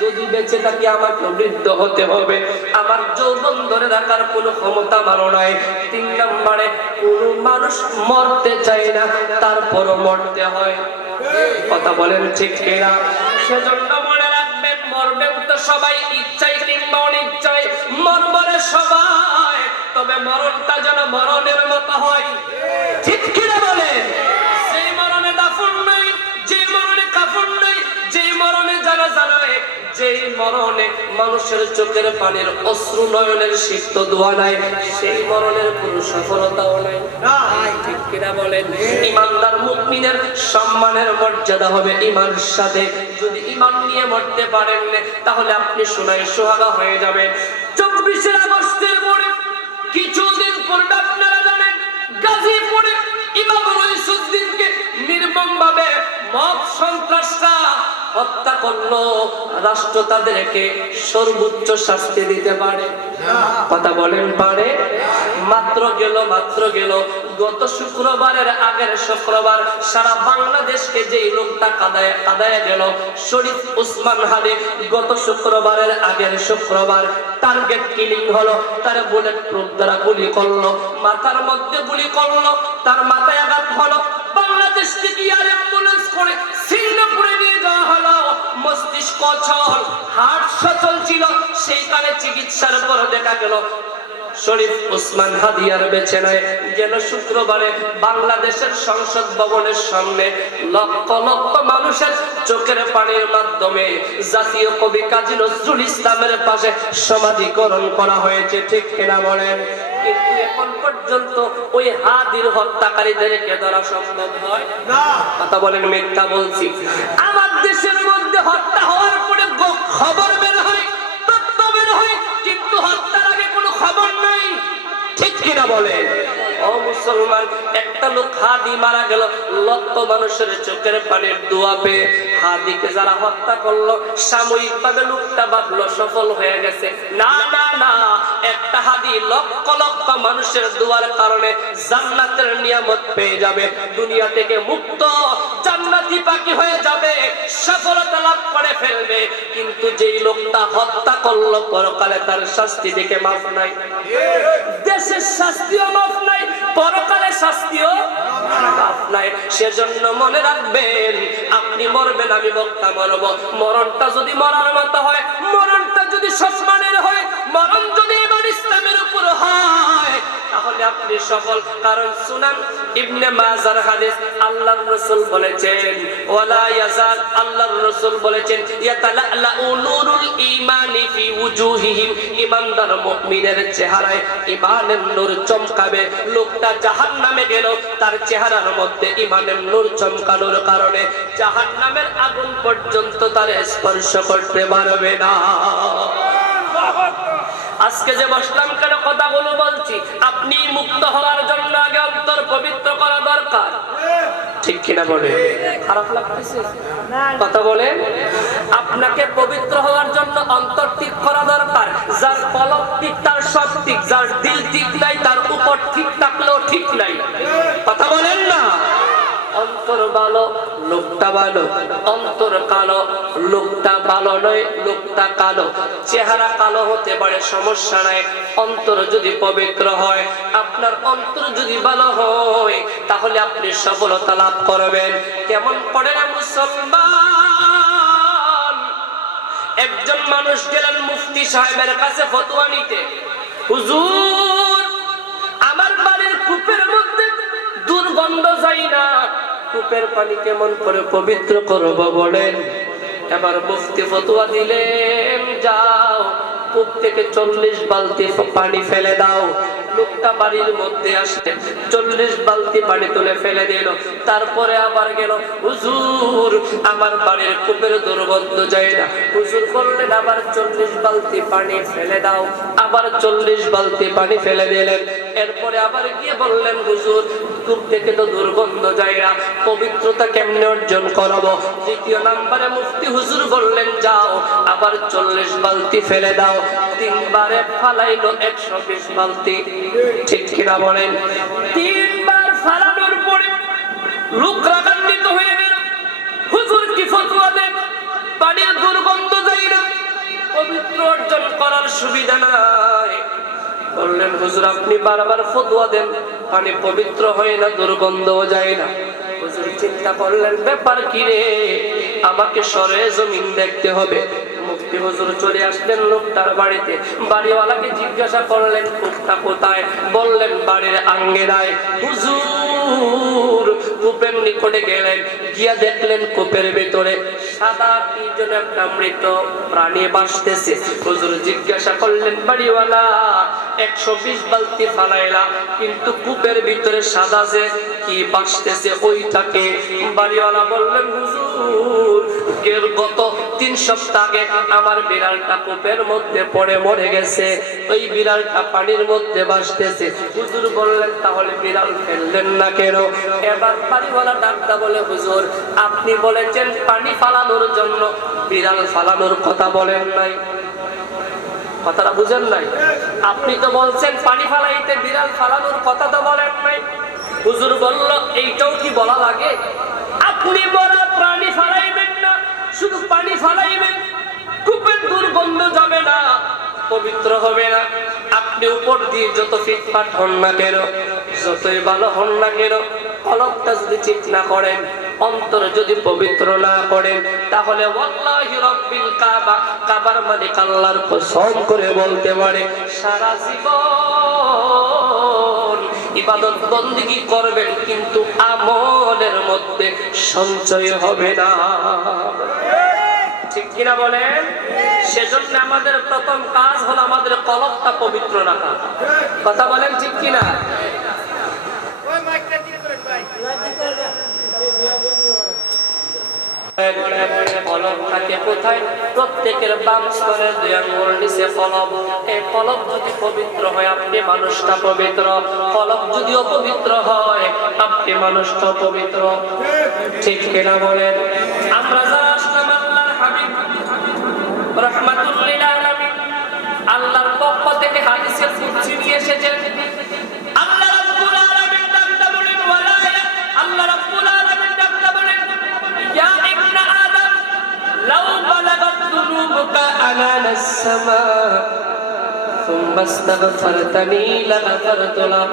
যদি বেঁচে থাকি আমাকে বৃদ্ধ হতে হবে, আমার যৌবন ধরে রাখার কোনো ক্ষমতা আমারও নাই। 3 নম্বরে, কোন মানুষ মরতে চায় না, তারপরও মরতে হয়। কথা বলেন ঠিক কিনা? সেজন্য মনে রাখবেন, তবে মরণটা যেন মরণের মতো হয়। ঠিক কিনা বলেন? যেই মরণে দাফন নাই, যেই মরণে কাফন নাই, যেই মরণে জানাজা নাই, যেই মরণে মানুষের চোখের পানির অশ্রু নয়নের সিক্ত দোয়া নাই, সেই মরণের কোনো সফলতাও নাই। ঠিক কিনা বলেন? ইমানদার মুমিনের সম্মানের মর্যাদা হবে ঈমানের সাথে। যদি ঈমান নিয়ে মরতে পারেন তাহলে আপনি সোনায় সোহাগা হয়ে যাবেন। 24শে আগস্টের পরে কিছুদিন পূর্বে আপনারা জানেন গাজীপুরে ইমাম রইসুদ্দিনকে নির্মমভাবে মব সন্ত্রাসরা হত্যা করলো। রাষ্ট্র তাদেরকে সর্বোচ্চ শাস্তি দিতে পারে? কথা বলেন পারে? মাত্র গেল গত শুক্রবারের আগের শুক্রবার সারা বাংলাদেশকে যেই লোকটা কাদায় গেল, শরীফ ওসমান হাদি, গত শুক্রবারের আগের শুক্রবার টার্গেট কিলিং হলো। তার বুলেট প্রুফ দ্বারা গুলি করলো, মাথার মধ্যে গুলি করলো, তার মাথায় আঘাত হলো। বাংলাদেশ থেকে আর অ্যাম্বুলেন্স করে সিঙ্গাপুরে নিয়ে যাওয়া হলো। মস্তিষ্ক অচল, হার্ট সচল ছিল, সেইখানে চিকিৎসার পর দেখা গেল শরীফ ওসমান হাদি আর বেঁচে নাই। যেন শুক্রবারে বাংলাদেশের সংসদ ভবনের সামনে লক্ষ লক্ষ মানুষের চোখের পানির মাধ্যমে জাতীয় কবি কাজী নজরুল ইসলামের পাশে সমাধিকরণ করা হয়েছে। ঠিক কিনা বলেন? কিন্তু এখন পর্যন্ত ওই হাদির হত্যাকারীদেরকে ধরা সম্ভব হয় না। কথা বলেন মিথ্যা বলছি? আমার দেশের মধ্যে হত্যা হওয়ার পরে খবর বের হয়, তথ্য বের হয়, কিন্তু হত্যার আগে কোনো খবর নাই। ঠিক কিনা বলেন? ও মুসলমান, একটা লোক হাদি মারা গেল, লক্ষ মানুষের চোখের পানির দোয়া পেয়ে হাদিকে যারা হত্যা করলো সাময়িকভাবে লোকটা ভাবলো সফল হয়ে গেছে। না না না, একটা হাদি লক্ষ লক্ষ মানুষের দোয়ার কারণে জান্নাতের নিয়ামত পেয়ে যাবে, দুনিয়া থেকে মুক্ত জান্নাতি পাখি হয়ে যাবে, সফলতা লাভ করে ফেলবে। কিন্তু যেই লোকটা হত্যা করলো পরকালে তার শাস্তি দেখে মাফ নাই। দেশের শাস্তিও মাফ নাই, পরকালে শাস্তিও মাফ নাই। সেজন্য মনে রাখবেন, আপনি মরবেন, আমি বক্তা মরব। মরণটা যদি মরার মতো হয়, মরণটা যদি সম্মানের হয়, মরণ যদি ঈমান ইসলামের উপর হয়, তাহলে আপনি সফল। কারণ সুনান ইবনে মাজার হাদিস, আল্লাহর রাসূল বলেছেন ওয়ালা ইয়াজাল, আল্লাহর রাসূল বলেছেন ইয়াতালাউ নূরুল ঈমানি ফি উজুহিহিম, ঈমানদার মুমিনের চেহারায় ঈমানের নূর চমকাবে। লোকটা জাহান্নামে গেল, তার চেহারার মধ্যে ঈমানের নূর চমকানোর কারণে জাহান্নামের আগুন পর্যন্ত তার স্পর্শ করতে পারবে না। আজকে যে বসলাম কেন কথাগুলো বলছি, আপনি মুক্ত হওয়ার জন্য আগে অন্তর পবিত্র করা দরকার। ঠিক কিনা বলে? খারাপ লাগতেছে? কথা বলে। আপনাকে পবিত্র হওয়ার জন্য অন্তর ঠিক করা দরকার। যার কলব ঠিক তার সব ঠিক, যার দিল ঠিক নাই তার উপর ঠিক থাকলেও ঠিক নাই। কথা বলেন না? অন্তর ভালো, লোকটা ভালো, অন্তর কালো, লোকটা ভালো নয়, লোকটা কালো। চেহারা কালো হতে পারে, সমস্যা নাই। অন্তর যদি পবিত্র হয়, আপনার অন্তর যদি ভালো হয়, তাহলে আপনি সফলতা লাভ করবেন। কেমন করে মুসলমান? একজন মানুষ গেলেন মুফতি সাহেবের কাছে ফতোয়া নিতে। হুজুর, আমার বাড়ির কূপের মধ্যে দুর্গন্ধ যায় না, কূপের পানি কেমন করে পবিত্র করব বলেন? এবার মুফতি ফতোয়া দিলেন, যাও কূপ থেকে 40 বালতি পানি ফেলে দাও। লোকটা বাড়ির মধ্যে আসতে 40 বালতি পানি তুলে ফেলে দিল। তারপরে আবার গেল, হুজুর আমার বাড়ির কূপের দুর্গন্ধ যায় না। হুজুর বললেন আবার 40 বালতি পানি ফেলে দাও। আবার 40 বালতি পানি ফেলে দিলেন। এরপরে আবার গিয়ে বললেন, হুজুর কূপ থেকে তো দুর্গন্ধ যায় না, পবিত্রতা কেমনে অর্জন করব? দ্বিতীয় নম্বরে মুফতি হুজুর বললেন, যাও আবার 40 বালতি ফেলে দাও। 3 বারে ফালাইলো 120 বালতি। ঠিক কিনা বলেন? 3 বার ফালানোর পরে লোক রাগান্বিত হয়ে গেল, হুজুর কি ফতোয়া দেন? পানির দুর্গন্ধ যায় না, পবিত্র অর্জন করার সুবিধা নাই। বললেন, হুজুর আপনি বারবার ফতোয়া দেন, পানি পবিত্র হয় না, দুর্গন্ধও যায় না। হুজুর চিন্তা করলেন, ব্যাপার কি রে, আমাকে সরে জমিন দেখতে হবে। মুফতি দেখে হুজুর চলে আসলেন লোকটার বাড়িতে। বাড়িওয়ালাকে জিজ্ঞাসা করলেন কূপটা কোথায়? বললেন বাড়ির আঙ্গিনায়। হুজুর কূপের নিকটে গেলেন, গিয়া দেখলেন কূপের ভিতরে সাদা কি যেন একটা মৃত প্রাণী ভাসতেছে। হুজুর জিজ্ঞাসা করলেন বাড়িওয়ালা 120 বালতি ফালাইলা, কিন্তু কূপের ভিতরে সাদা যে কি ভাসতেছে ওইটাকে? বাড়িওয়ালা বললেন হুজুর গত 3 সপ্তাহ আগে আমার বিড়ালটা কূপের মধ্যে পড়ে মরে গেছে, ওই বিড়ালটা পানির মধ্যে ভাসতেছে। হুজুর বললেন তাহলে বিড়াল ফেললেন না কেন? এবার বাড়িওয়ালা ডাক্তার বলে হুজুর আপনি বলেছেন পানি ফালানোর জন্য, বিড়াল ফালানোর কথা বলেন নাই। কথাটা বুঝেন নাই? আপনি তো বলছেন পানি ফালাইতে, বিড়াল ফালানোর কথা তো বলেন নাই। হুজুর বলল এইটাও কি বলা লাগে? আপনি বলা প্রাণী ফালাইবেন না, শুধু পানি ফালাইবেন, কূপের দুর্গন্ধ যাবে না, পবিত্র হবে না। আপনি উপর দিয়ে যত ফিটফাট হন না কেন, যতই ভালো হন না কেন, কলবটা যদি ঠিক না করেন, অন্তর যদি পবিত্র না করেন, তাহলে ওয়াল্লাহি রাব্বিল কাবা, কাবার মালিক আল্লাহর কসম করে বলতে পারে সারা জীবন ইবাদত বন্দেগী করবেন কিন্তু আমলের মধ্যে সঞ্চয় হবে না। ঠিক কিনা বলেন? সেজন্য আমাদের প্রথম কাজ হলো আমাদের কলবটা পবিত্র রাখা। কথা বলেন ঠিক কিনা? কলব থাকে কোথায়? প্রত্যেকের বাম স্তনের 2 আঙ্গুল নিচে কলব। এই কলব যদি পবিত্র হয় আপনি মানুষটা পবিত্র, কলব যদি অপবিত্র হয় আপনি মানুষটা পবিত্র। ঠিক কিনা বলেন? আমরা যারা আসলাম আল্লাহর হাবিব রাহমাতুল লিল আলামিন আল্লাহর পক্ষ থেকে হাদিসে কুদসি নিয়ে এসেছেন। আল্লাহ রাব্বুল আলামিন ডাকতে বলেন ওয়ালা, আল্লাহ রাব্বুল আলামিন ডাকতে বলেন ইয়া ইবনে আদম লাউ বালাগাত দুনুবুকা আনানাস সামা সুম্মা ইস্তাগফারতানি লাগাফারতু লাক।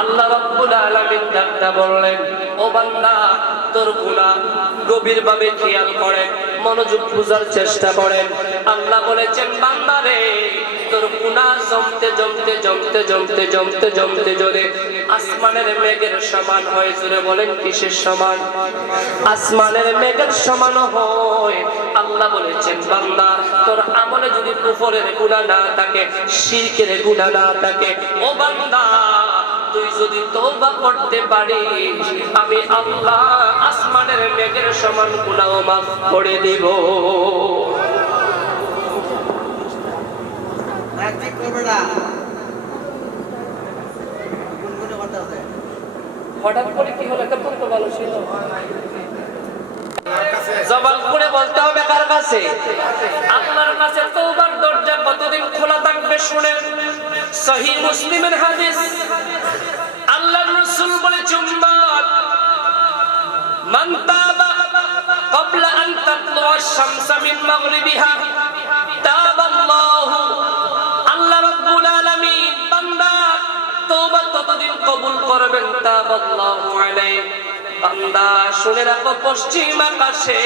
আল্লাহ রাব্বুল আলামিন ডাকতে বললেন ও বান্দা তোর গুনাহ গভীরভাবে খেয়াল করেন, মনোযোগ বুঝার চেষ্টা করেন। আল্লাহ বলেছেন বান্দারে তোর গুনাহ জমতে জমতে জমতে জমতে জমতে জমতে জোরে আসমানের মেঘের সমান হয়। জোরে বলেন কিসের সমান? আসমানের মেঘের সমান হয়। আল্লাহ বলেছেন বান্দা তোর আমলে যদি কুফরের গুনাহ না থাকে, শিরকের গুনাহ না থাকে, ও বান্দা তুই যদি তওবা করতে পারিস আমি আল্লাহ আসমানের মেঘের সমান গুনাহ মাফ করে দেব। হঠাৎ করে কি হলো? এটা তো ভালো ছিল। জবান করে বলতে হবে কার কাছে? আল্লাহর কাছে। তওবার দরজা কতদিন খোলা থাকবে শুনেন। সহিহ মুসলিমের হাদিস, আল্লাহর রাসূল বলেছেন উম্মত মান তাবা ক্বাবলা আন তাতলুআ আশ-শামসু মিন মাগরিবিহা তাবাল্লাহু। আল্লাহ রাব্বুল আলামিন বান্দা তওবা ততদিন কবুল করবেন তাবাল্লাহু আলাইহি। বান্দা শুনে রাখো পশ্চিম আকাশে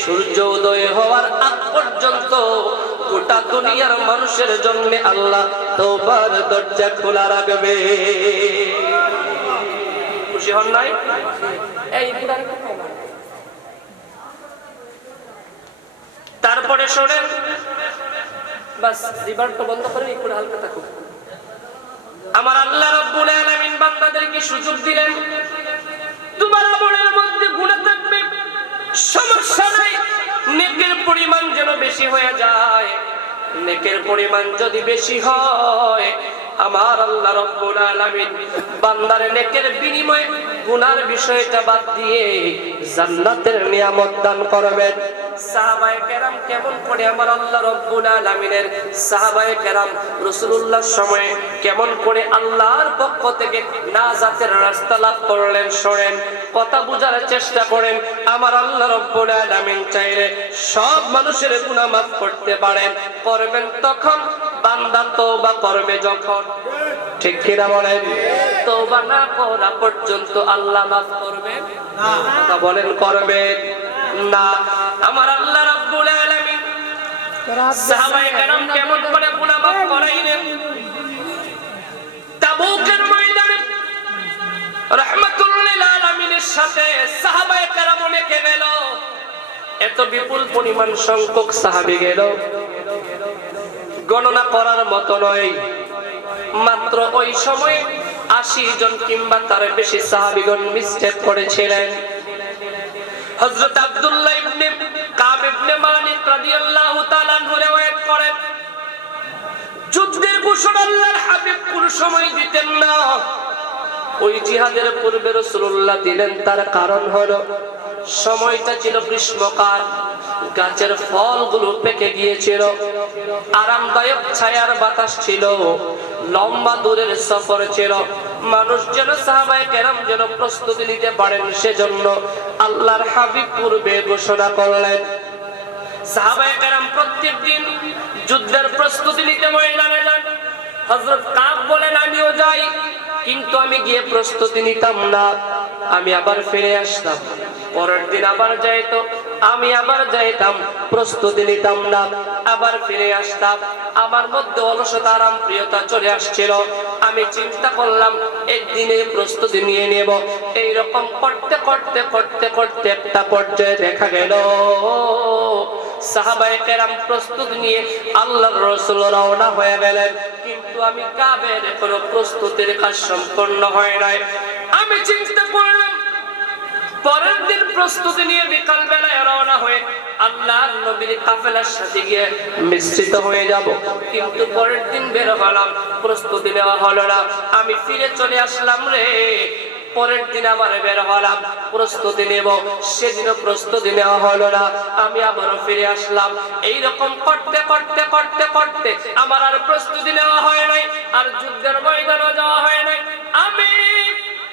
সূর্য উদয় হওয়ার আগ পর্যন্ত গোটা দুনিয়ার মানুষের জন্য আল্লাহ তওবার দরজা খোলা রাখবে। খুশি হন নাই? এই তারপরে শোনেন, বাস রিভারটা বন্ধ করে একটু হালকা থাকুন। আমার আল্লাহ রাব্বুল আলামিন বান্দাদেরকে সুযোগ দিলেন তোমার আমলের মধ্যে গুনাহ থাকবে, সমস্যা নাই, নেকের পরিমাণ যেন বেশি হয়ে যায়। নেকের পরিমাণ যদি বেশি হয় আমার আল্লাহ রাব্বুল আলামিন বান্দার নেকের বিনিময়ে গুনার বিষয়টা বাদ দিয়ে জান্নাতের নিয়ামত দান করবেন। সাহাবায়ে কেরাম কেমন করে আমার আল্লাহ রাব্বুল আলামিনের সাহাবায়ে কেরাম রাসূলুল্লাহর সময় কেমন করে আল্লাহর পক্ষ থেকে নাজাতের রাস্তা লাভ করলেন শুনেন। কথা বুঝার চেষ্টা করেন। আমার আল্লাহ রাব্বুল আলামিন চাইলে সব মানুষের গুনাহ মাফ করতে পারেন। করবেন তখন বান্দা তওবা করবে যখন। ঠিক কিনা বলেন? তওবা না করা পর্যন্ত আল্লাহ মাফ করবেন না। কথা বলেন করবেন না। আমার আল্লাহ রাব্বুল আলামিন সাহাবায়ে কেরাম কেমন করে গুনাহ মাফ করাইলেন। তাবুকের ময়দানে রাহমাতুল লিল আলামিনের সাথে সাহাবায়ে কেরাম অনেকে গেল। এত বিপুল পরিমাণ সংখ্যক সাহাবী গেল, গণনা করার মতো নয়। মাত্র ওই সময় ৮০ জন কিংবা তার বেশি সাহাবীগণ মিস্টেক করেছিলেন। হযরত আব্দুল্লাহ ইবনে কাব ইবনে মালিক রাদিয়াল্লাহু তাআলা আনহু রিওয়ায়াত করেন, যুদ্ধের ঘোষণা আল্লাহর হাবিব কোন সময় দিতেন না। ওই জিহাদের পূর্বে রাসূলুল্লাহ দিলেন, তার কারণ হলো সময়টা ছিল গ্রীষ্মকাল, গাছের ফলগুলো পেকে গিয়েছিল, আরামদায়ক ছায়ার বাতাস ছিল, লম্বা দূরের সফর ছিল। মানুষ যেন সাহাবায়ে কেরাম যেন প্রস্তুতি নিতে পারেন, সেজন্য আল্লাহর হাবিব পূর্বে ঘোষণা করলেন। সাহাবায়ে কেরাম প্রত্যেকদিন যুদ্ধের প্রস্তুতি নিতে ময়দানে যান। হযরত কাব বলেন, আমিও যাই, কিন্তু আমি গিয়ে প্রস্তুতি নিতাম না, আমি আবার ফিরে আসতাম। পরের দিন আবার যাইতো, আমি আবার যাইতাম, প্রস্তুতি নিতাম না, আবার ফিরে আসতাম। আমার মধ্যে অলসতা, আরাম প্রিয়তা চলে আসছিল। আমি চিন্তা করলাম একদিনে প্রস্তুতি নিয়ে নেব। এইরকম করতে করতে করতে করতে একটা পর্যায়ে দেখা গেল সাহাবায়ে কেরাম প্রস্তুতি নিয়ে আল্লাহর রাসূল রওনা হয়ে গেলেন, কিন্তু আমি কাবের কোনো প্রস্তুতির কাজ সম্পন্ন হয় নাই। আমি চিন্তা করলাম পরের দিন প্রস্তুতি নিয়ে বিকাল বেলায় রওনা হয়ে আল্লাহর নবীর কাফেলার সাথে গিয়ে মিশ্রিত হয়ে যাব, কিন্তু পরের দিন বের হলাম, প্রস্তুতি নেওয়া হলো না। আমি ফিরে চলে আসলাম রে। পরের দিন আবার বের হলাম, প্রস্তুতি নেব, সেদিনও প্রস্তুতি নেওয়া হলো না। আমি আবারও ফিরে আসলাম। এইরকম করতে করতে করতে করতে আমার আর প্রস্তুতি নেওয়া হয় নাই, আর যুদ্ধের ময়দানে যাওয়া হয় নাই। আমি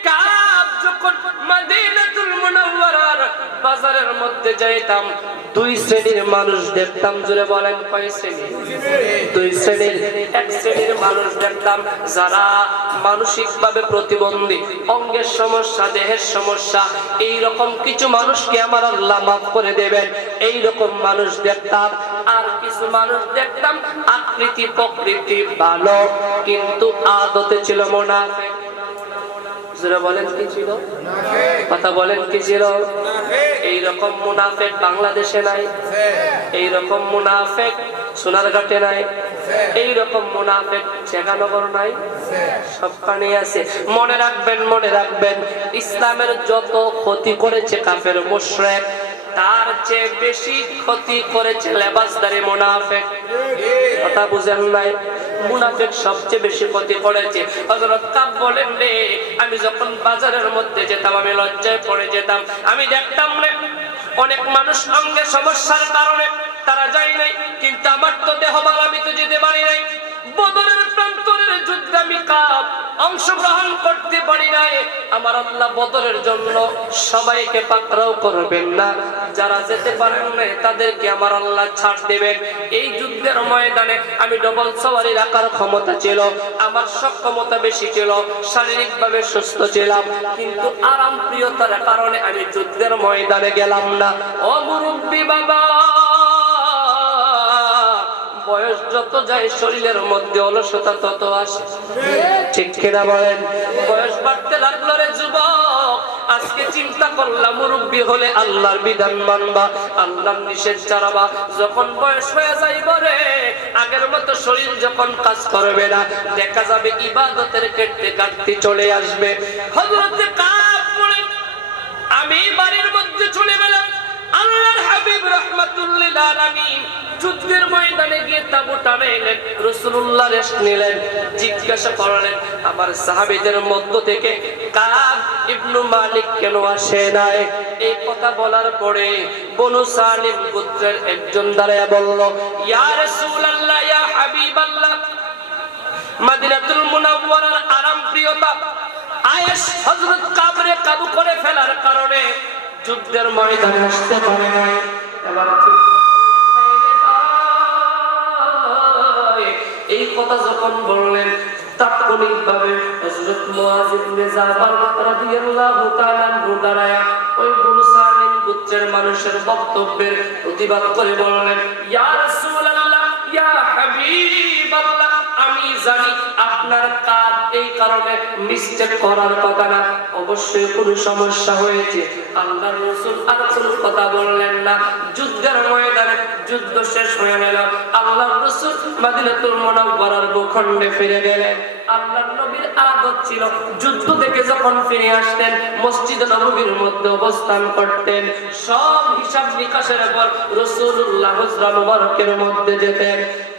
কাব যখন মদিনাতুল মুনাওয়ারার বাজারের মধ্যে যাইতাম, দুই শ্রেণীর মানুষ দেখতাম। জোরে বলেন, কয় শ্রেণী? দুই শ্রেণীর। এক শ্রেণীর মানুষ দেখতাম যারা মানসিকভাবে প্রতিবন্ধী, অঙ্গের সমস্যা, দেহের সমস্যা, এই রকম কিছু মানুষকে আমার আল্লাহ মাফ করে দেবেন, এই রকম মানুষ দেখতাম। আর কিছু মানুষ দেখতাম আকৃতি প্রকৃতি ভালো, কিন্তু আদতে ছিল মুনাফিক। বলেন কি ছিল? কথা বলেন কি ছিল? এইরকম মুনাফিক বাংলাদেশে নাই, এইরকম মুনাফিক সোনারঘাটে নাই, এইরকম মুনাফিক চেগানগর নাই, সবখানে আছে। মনে রাখবেন, মনে রাখবেন, ইসলামের যত ক্ষতি করেছে কাফের মুশরিক, তার চেয়ে বেশি ক্ষতি করেছে লেবাসদারি মুনাফিক। কথা বুঝেন নাই? মুনাফিক সবচেয়ে বেশি ক্ষতি করেছে। হযরত কাব বলেন রে, আমি যখন বাজারের মধ্যে যেতাম আমি লজ্জায় পড়ে যেতাম। আমি দেখতাম রে অনেক মানুষ অঙ্গে সমস্যার কারণে তারা যায় নাই, কিন্তু আমার তো দেহ ভালো, আমি তো যেতে পারি নাই। বদরের প্রান্তরের যুদ্ধে আমি কাব অংশগ্রহণ করতে পারি নাই। আমার আল্লাহ বদরের জন্য সবাইকে পাকড়াও করবেন না, যারা যেতে পারেন না তাদেরকে আমার আল্লাহ ছাড় দেবেন। এই যুদ্ধের ময়দানে আমি ডবল সওয়ারি রাখার ক্ষমতা ছিল, আমার সক্ষমতা বেশি ছিল, শারীরিকভাবে সুস্থ ছিলাম, কিন্তু আরাম প্রিয়তার কারণে আমি যুদ্ধের ময়দানে গেলাম না। ও মুরব্বি বাবা, বয়স যত যায় শরীরের মধ্যে অলসতা তত আসে, ঠিক কিনা বলেন? বয়স বাড়তে লাগলো রে যুবক। আজকে চিন্তা করলাম মুরব্বি হলে আল্লাহর বিধান মানবা, আল্লাহর নিষেধ ছাড়বা। যখন বয়স হয়ে যাইব রে, আগের মতো শরীর যখন কাজ করবে না, দেখা যাবে ইবাদতের ক্ষেত্রে ঘাটতি চলে আসবে। হযরত কাব বলেন, আমি বাড়ির মধ্যে চলে গেলাম। আল্লাহর হাবিব রাহমাতুল লিল আলামিন যুদ্ধের ময়দানে গিয়ে তাঁবু টানাইলেন, রাসূলুল্লাহ রেস্ট নিলেন। জিজ্ঞাসা করলেন আমার সাহাবীদের মধ্য থেকে কাব ইবনে মালিক কেন আসে নাই? এই কথা বলার পরে বনু সালিম গোত্রের একজন দাঁড়ায়া বলল, ইয়া রাসূলুল্লাহ, ইয়া হাবিবাল্লাহ, মদিনাতুল মুনাওয়ারার আরাম প্রিয়তা আয়েশ হযরত কাবরে কাবু করে ফেলার কারণে যুদ্ধের ময়দানে আসতে পারে নাই। এবার এই কথা যখন বললেন, তাৎক্ষণিকভাবে হযরত মুআয ইবনে জাবাল রাদিয়াল্লাহু তাআলা দাঁড়ায়া ওই বনু সালিম গোত্রের মানুষের বক্তব্যের প্রতিবাদ করে বললেন, ইয়া রাসূলুল্লাহ, ইয়া হাবিবাল্লাহ, আমি জানি আপনার কাজ এই কারণে মিস্টেক করার কথা না, অবশ্যই কোনো সমস্যা হয়েছে। আল্লাহর রাসূল আর কোনো কথা বললেন না। যুদ্ধের ময়দানে যুদ্ধ শেষ হয়ে গেল। আল্লাহর রাসূল মদিনাতুল মুনাওয়ারার ভূখণ্ডে ফিরে গেলেন। আল্লাহর নবীর আদত ছিল যুদ্ধ থেকে যখন ফিরে আসতেন মসজিদ নববীর মধ্যে অবস্থান করতেন। সব হিসাব নিকাশের পর রাসূলুল্লাহ হুজরা মুবারকের মধ্যে যেতেন।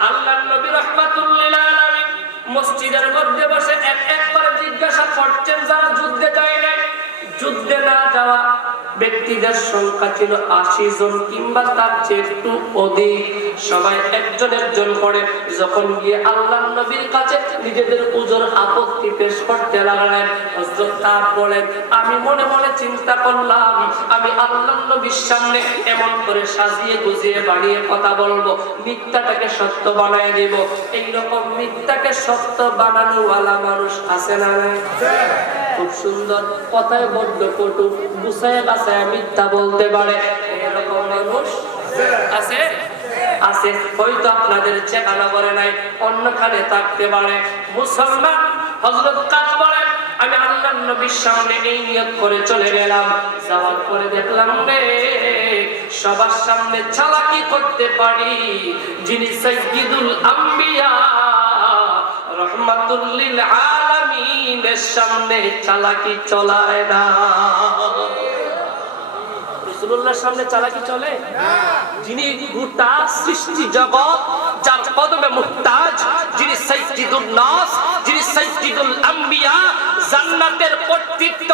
আল্লাহর নবী রাহমাতুল লিল আলামিন মসজিদের মধ্যে বসে এক এক করে জিজ্ঞাসা করছেন যারা যুদ্ধে যায় নাই। যুদ্ধে না যাওয়া ব্যক্তিদের সংখ্যা ছিল ৮০ জন কিংবা তার চেয়ে একটু অধিক। সবাই একজন একজন করে যখন গিয়ে আল্লাহর নবীর কাছে নিজেদের উজর আপত্তি পেশ করতে লাগলেন, হযরত কাব বলেন, আমি মনে মনে চিন্তা করলাম আমি আল্লাহর নবীর সামনে এমন করে সাজিয়ে গুজিয়ে বাড়িয়ে কথা বলবো, মিথ্যাটাকে সত্য বানায় দেব। এইরকম মিথ্যাকে সত্য বানানোওয়ালা মানুষ আছে না? খুব সুন্দর কথায় বড্ড কটু, গুছায় গাছায় মিথ্যা বলতে পারে, এরকম মানুষ আছে? আছে। হয়তো আপনাদের চেকানা করে নাই, অন্যখানে থাকতে পারে। মুসলমান হযরত কাব বলেন, আমি আল্লাহর নবীর সামনে এই নিয়ত করে চলে গেলাম। যাওয়ার পরে দেখলাম রে সবার সামনে চালাকি করতে পারি যিনি সাইয়্যিদুল আম্বিয়া রাহমাতুল লিল আলামিনের সামনে চালাকি চলায় না। রাসূলুল্লাহর সামনে চালাকি চলে না। যিনি গোটা সৃষ্টি জগৎ যার কদমে মুহতাজ, যিনি সাইয়্যিদুন নাস, যিনি সাইয়্যিদুল আম্বিয়া, জান্নাতের কর্তৃত্ব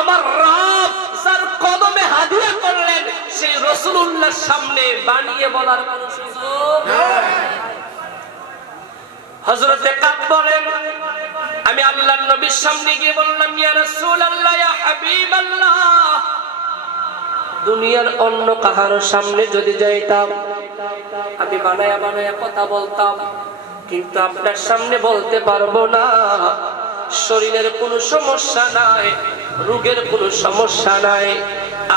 আমার রব যার কদমে হাদিয়া করলেন, সেই রাসূলুল্লাহর সামনে বানিয়ে বলার কোনো সুযোগ নেই। হযরতে কাব বলেন, আমি আল্লাহর নবীর সামনে গিয়ে বললাম, ইয়া রাসূলুল্লাহ, ইয়া হাবিবাল্লাহ, দুনিয়ার অন্য কাহারো সামনে যদি যাইতাম আমি বানায়া বানায়া কথা বলতাম, কিন্তু আপনার সামনে বলতে পারবো না। শরীরের কোনো সমস্যা নাই, রোগের কোনো সমস্যা নাই,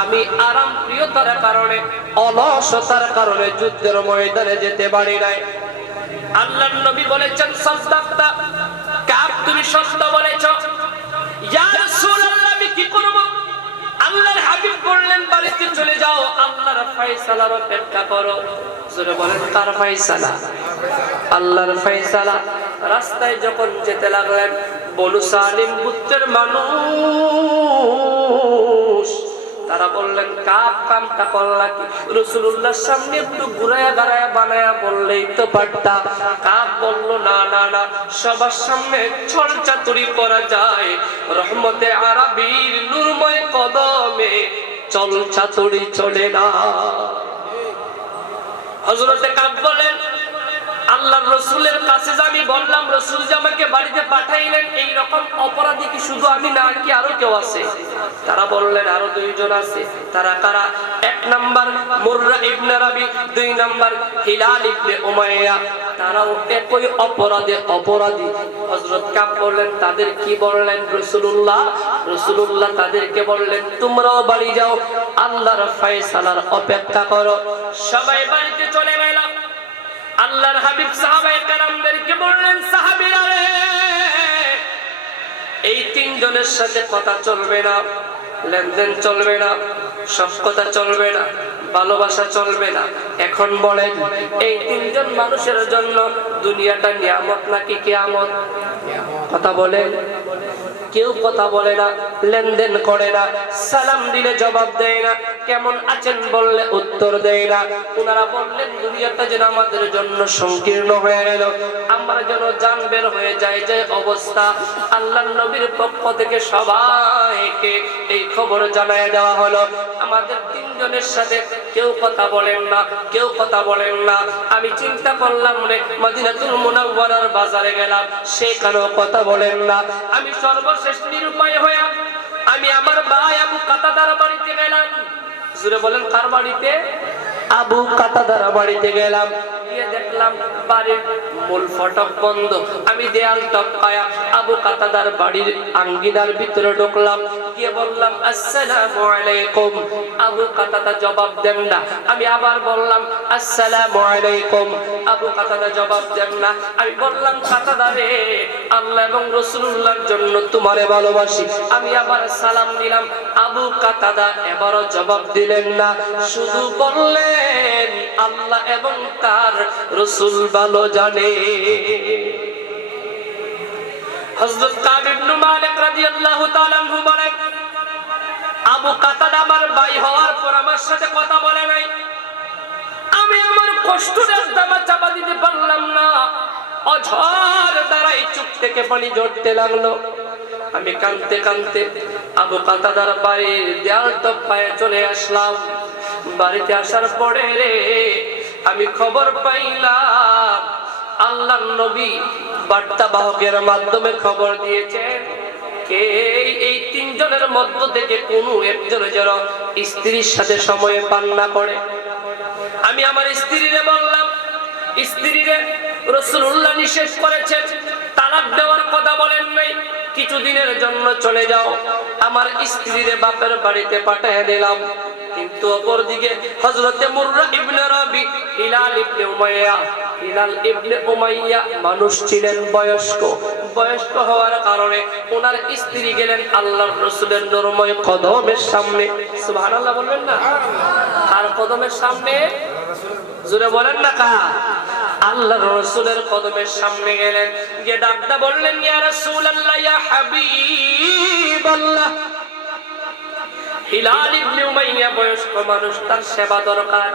আমি আরাম প্রিয়তার কারণে, অলসতার কারণে যুদ্ধের ময়দানে যেতে পারি নাই। আল্লাহর নবী বলেছেন, সাদ্দাকতা, কাব তুমি সত্য বলেছো। ইয়া রাসূলুল্লাহ, আমি কি করব? আল্লাহর হাবিব বললেন, বাড়িতে চলে যাও, আল্লাহর ফয়সালার অপেক্ষা করো। জোরে বলেন, কার ফয়সালা? আল্লাহর ফয়সালা। রাস্তায় যখন যেতে লাগলেন, বনু সালিম গোত্রের মানুষ তারা বললেন, কাব কামটা করলা কি? রাসূলুল্লাহর সামনে একটু ঘুরায়া গাড়ায়া বানায়া বললেই তো পারতা। কাব বলল, না না না, সবার সামনে ছল চাতুরি করা যায়, রহমতে আরবীর নূরময় কদমে চল চাতুরি চলে না। হযরতে কাব বলেন, আল্লাহর রাসূলের কাছে আমি বললাম, রাসূল যে আমাকে বাড়িতে পাঠাইলেন, এই রকম অপরাধী কি শুধু আমি না, কি আরো কেউ আছে? তারা বললেন, আরো দুইজন আছে। তারা কারা? এক নাম্বার মুররা ইবনে রাবি, দুই নাম্বার হিলাল ইবনে উমাইয়া। তারাও একই অপরাধে অপরাধী। হযরত কাব বললেন, তাদের কি বললেন রাসূলুল্লাহ? রাসূলুল্লাহ তাদেরকে বললেন, তোমরাও বাড়ি যাও, আল্লাহর ফয়সালার অপেক্ষা করো। সবাই বাড়িতে চলে গেল। আল্লাহর হাবিব সাহাবায়ে কেরামদেরকে বললেন, সাহাবীরা রে, এই তিনজনের সাথে কথা চলবে না, লেনদেন চলবে না, সব কথা চলবে না, ভালোবাসা চলবে না। এখন বলেন, এই তিনজন মানুষের জন্য দুনিয়াটা নিয়ামত নাকি কিয়ামত? কথা বলেন। কেউ কথা বলে না, লেনদেন করে না, সালাম দিলে জবাব দেয় না, কেমন আছেন বললে উত্তর দেয় না। ওনারা বললেন, দুনিয়াটা যেন আমাদের জন্য সংকীর্ণ হয়ে গেল, আমরা যেন জান বের হয়ে যায় যে অবস্থা। আল্লাহর নবীর পক্ষ থেকে সবাইকে এই খবর জানায় দেওয়া হলো, আমাদের তিনজনের সাথে কেউ কথা বলেন না, কেউ কথা বলেন না। আমি চিন্তা করলাম, মদিনাতুল মুনাওয়ারার বাজারে গেলাম, সেখানেও কথা বলেন না। আমি সর্বশেষ নিরুপায় হয়ে আমি আমার ভাই আবু কাতাদার বাড়িতে গেলাম। জোরে বলেন, কার বাড়িতে? আবু কাতাদার বাড়িতে গেলাম। গিয়ে দেখলাম দেখলাম বাড়ির মূল ফটক বন্ধ। আমি দেয়াল টপকায়া আবু কাতাদার বাড়ির আঙ্গিনার ভিতরে ঢুকলাম, গিয়ে বললাম আসসালামু আলাইকুম। আবু কাতাদা জবাব দেন না। আমি আবার বললাম আসসালামু আলাইকুম। আবু কাতাদা জবাব দেন না। আমি বললাম কাতাদা রে, আল্লাহ এবং রাসূলুল্লাহর জন্য তোমারে ভালোবাসি। আমি আবার সালাম দিলাম। আবু কাতাদা এবারও জবাব দিলেন না, শুধু বললেন আল্লাহ এবং তার রাসূল ভালো জানে। হযরত কাব ইবনে মালিক রাদিয়াল্লাহু তাআলা আনহু বলেন, আবু কাতাদা আমার ভাই হওয়ার পর আমার সাথে কথা বলে নাই। আমি আমার কষ্টের দামা চাপা দিতে পারলাম না, অঝর দ্বারাই চোখ থেকে পানি ঝরতে লাগলো। আমি কাঁদতে কাঁদতে আবু কাতাদার বাড়ির দেয়াল টপকায়ে চলে আসলাম। বাড়িতে আসার পরে আমি খবর পাইলাম আল্লাহর নবী বার্তা বাহকের মাধ্যমে খবর দিয়েছেন কে এই তিনজনের মধ্য থেকে কোনো একজন যেন স্ত্রীর সাথে সময় পান না করে। আমি আমার স্ত্রীরে বললাম, স্ত্রীরে রাসূলুল্লাহ নিষেধ করেছেন, তালাক দেওয়ার কথা বলেন নাই, কিছুদিনের জন্য চলে যাও। আমার স্ত্রীরে বাপের বাড়িতে পাঠিয়ে দিলাম। কিন্তু অপরদিকে হযরতে মুররা ইবনে রাবি হিলাল ইবনে উমাইয়া মানুষ ছিলেন বয়স্ক হওয়ার কারণে ওনার স্ত্রী গেলেন আল্লাহর রাসূলের নরময় কদমের সামনে। সুবহানাল্লাহ বলবেন না? আর কদমের সামনে জোরে বলেন না কার? আল্লাহর রাসূলের কদমের সামনে গেলেন, গিয়ে ডাকটা বললেন ইয়া রাসূলুল্লাহ ইয়া হাবিবাল্লাহ। হিলাল ইবনে উমাইয়া বয়স্ক মানুষ, তার সেবা দরকার।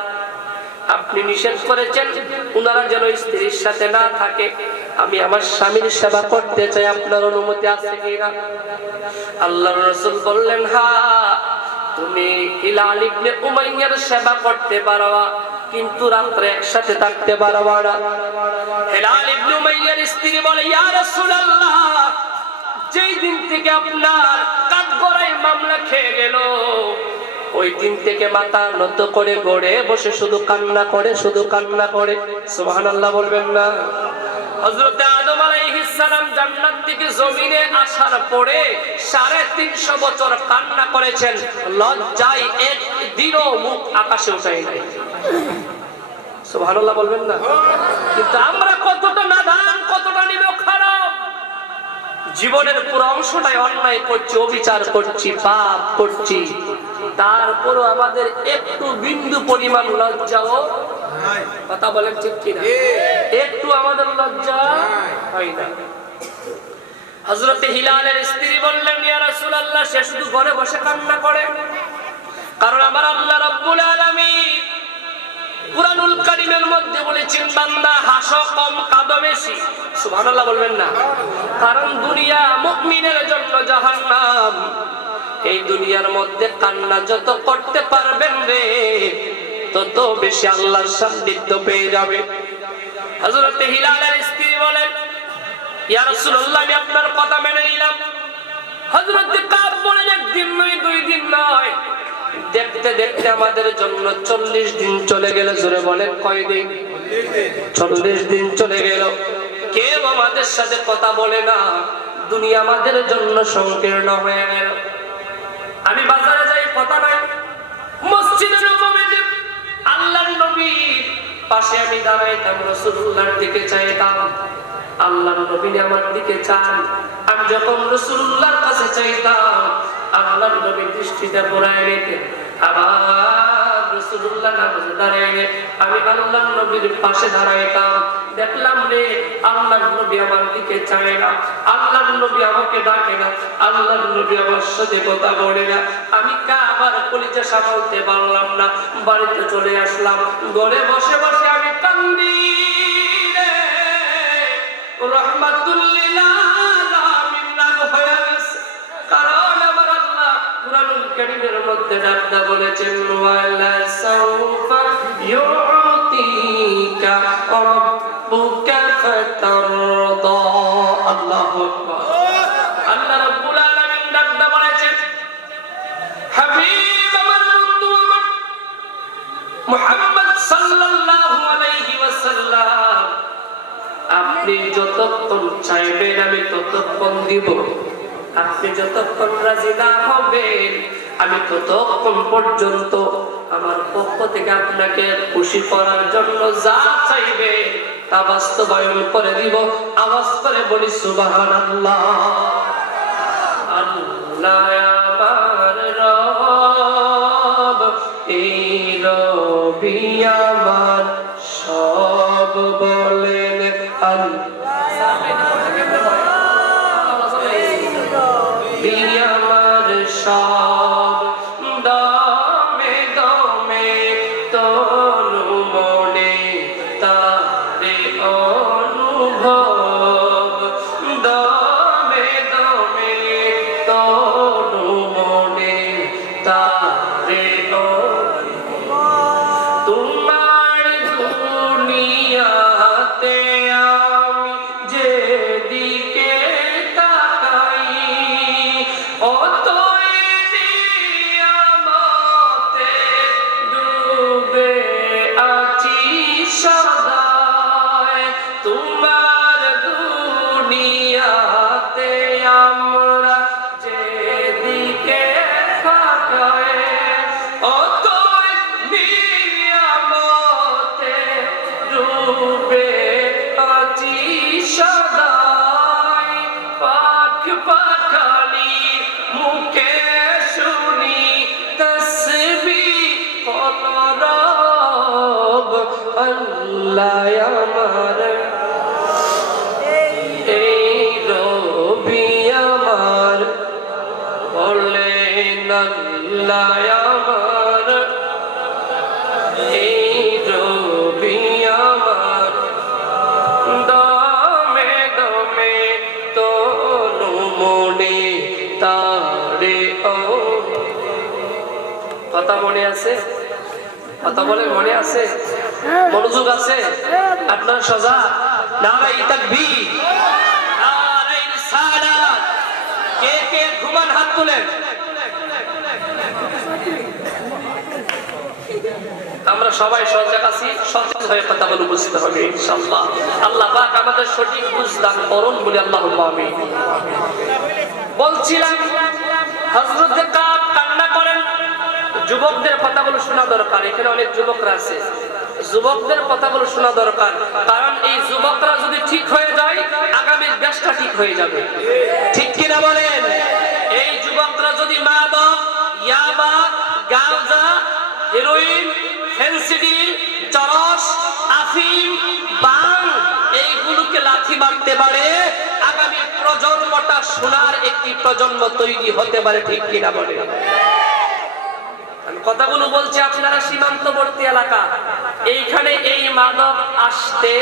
আপনি নিষেধ করেছেন উনারা যেন স্ত্রীর সাথে না থাকে, আমি আমার স্বামীর সেবা করতে চাই, আপনার অনুমতি আছে কিনা? আল্লাহর রাসূল বললেন হ্যাঁ, তুমি হিলাল ইবনে উমাইয়ার সেবা করতে পারবা, কিন্তু রাত্রে একসাথে থাকতে পারবা না। হিলাল ইবনে উমাইয়ার স্ত্রী বলে ইয়া রাসূলুল্লাহ, যেই দিন থেকে আপনার কাঠগড়ায় মামলা খেয়ে গেল ওই দিন থেকে মাথা নত করে গড়ে বসে শুধু কান্না করে সুবহানাল্লাহ বলবেন না? হযরত আদম আলাইহিস সালাম জান্নাত থেকে জমিনে আসার পরে 350 বছর কান্না করেছেন, লজ্জায় একদিনও মুখ আকাশে উঠায় নাই। সুবহানাল্লাহ বলবেন না? কিন্তু আমরা কতটা নাদান, কতটা নিরক্ষর, জীবনের পুরো অংশটাই অন্যায় করছি, অবিচার করছি, পাপ করছি, তারপরও আমাদের একটু বিন্দু পরিমাণ লজ্জাও কথা বলেন ঠিক কিনা? একটু আমাদের লজ্জা হয় না। হযরতে হিলালের স্ত্রী বললেন ইয়া রাসূলুল্লাহ, সে শুধু ঘরে বসে কান্না করে, কারণ আমার আল্লাহ রাব্বুল আলামিন কুরআনুল কারীমের মধ্যে বলেছেন বান্দা হাসো কম কাঁদো বেশি। সুবহানাল্লাহ বলবেন না? কারণ দুনিয়া মুমিনের জন্য জাহান্নাম। এই দুনিয়ার মধ্যে কান্না যত করতে পারবেন রে তত বেশি আল্লাহর সান্নিধ্য পেয়ে যাবে। হযরত হিলালের স্ত্রী বলেন ইয়া রাসূলুল্লাহ, আমি আপনার কথা মেনে নিলাম। হযরত কাব বলেন একদিন নয়, 2 দিন নয়, দেখতে দেখতে আমাদের জন্য 40 দিন চলে গেল। জোরে বলেন কয়দিন? 40 দিন চলে গেল, কেউ আমাদের সাথে কথা বলে না, দুনিয়া আমাদের জন্য সংকীর্ণ হয়ে গেল। আমি বাজারে যাই, কথা নাই, মসজিদে নববীতে আল্লাহর নবীর পাশে আমি দাঁড়াইতাম, রাসূলুল্লাহর দিকে চাইতাম, আল্লাহর নবী আমার দিকে চান। আমি যখন রাসূলুল্লাহর কাছে চাইতাম আল্লাহর নবী দৃষ্টিতে পড়ায় নিতেন। আবার রাসূলুল্লাহ নামাজে দাঁড়াইলে আমি আল্লাহর নবীর পাশে দাঁড়াইতাম, দেখলাম রে আল্লাহর নবী আমার দিকে চায় না, আল্লাহর নবী আমাকে ডাকে না, আল্লাহর নবী আমার সাথে কথা বলে না। আমি আবার কলিজা সামলাতে পারলাম না, বাড়িতে চলে আসলাম। ঘরে বসে বসে আমি কান্দি রে, রাহমাতুল লিল আলামিন নাম হয়ে গেছে। কারণ আমার আল্লাহ কুরআনুল কারীমের মধ্যে ডাকদা বলেছেন ওয়ালা সাউফা ইউতিকা রাব্বুকা ফাতারদা। আল্লাহু আকবার। আল্লাহ রাব্বুল আলামিন ডাকদা বলেছেন হাবিব আমার বন্ধু আমার, মুহাম্মদ সাল্লাল্লাহু আলাইহি ওয়াসাল্লাম, আপনি যতক্ষণ চাইবেন আমি ততক্ষণ দিব, আপনি যতক্ষণ রাজি না হবেন আমি ততক্ষণ পর্যন্ত আমার পক্ষ থেকে আপনাকে খুশি করার জন্য যা চাইবে তা বাস্তবায়ন করে দিব। আওয়াজ করে বলি সুবহানাল্লাহ। আল্লাহ আমার রব, এই রবি আমার সব, বলেন আল্লাহ আমার সব, দমে দমে তনু মনে তারে অনুভব, দমে দমে তনু মনে তারে অনুভব। তোমার দুনিয়াতে আমি যেদিকে তাকাই অতই নিয়ামতে ডুবে আছি সদায়। তোমার দুনিয়াতে আমরা যেদিকে তাকাই অতই নিয়ামতে ডুবে আছি সদায়। পাখ পাখালি মুখে শুনি তসবিহ কলরব, আল্লাহ আমার এই রবি আমার, বলেন আল্লাহ আমার এই রবি আমার, দমে দমে তনু মনে তারে কথা মনে আছে? কথা বলে মনে আছে? মনোযোগ আছে? আপনার সজা নারায়ে তাকবীর, নারায়ে রিসালাত। কে কে ঘুমান হাত তোলেন। আমরা সবাই সজাগ আছি, সচেতন হয়ে কথাগুলো বুঝতে হবে ইনশাআল্লাহ। আল্লাহ পাক আমাদের সঠিক বুঝ দান করুন বলে আল্লাহুম্মা আমিন। বলছিলাম হযরত কাব কান্না করেন। যুবকদের কথাগুলো শোনা দরকার, এখানে অনেক যুবকরা আছে, যুবকদের কথাগুলো শোনা দরকার, কারণ এই যুবকরা যদি ঠিক হয়ে যায় আগামী দেশটা ঠিক হয়ে যাবে। ঠিক কিনা বলেন? এই যুবকরা যদি মাদক, ইয়াবা, গাঁজা, হেরোইন, ফেন্সিডিল, চরস, আফিম, বাং এইগুলোকে লাথি মারতে পারে আগামী প্রজন্মটা সোনার একটি প্রজন্ম তৈরি হতে পারে। ঠিক কিনা বলেন? কথাগুলো বলছি আপনারা সীমান্তবর্তী এলাকা, এইখানে এই মাদক আসতে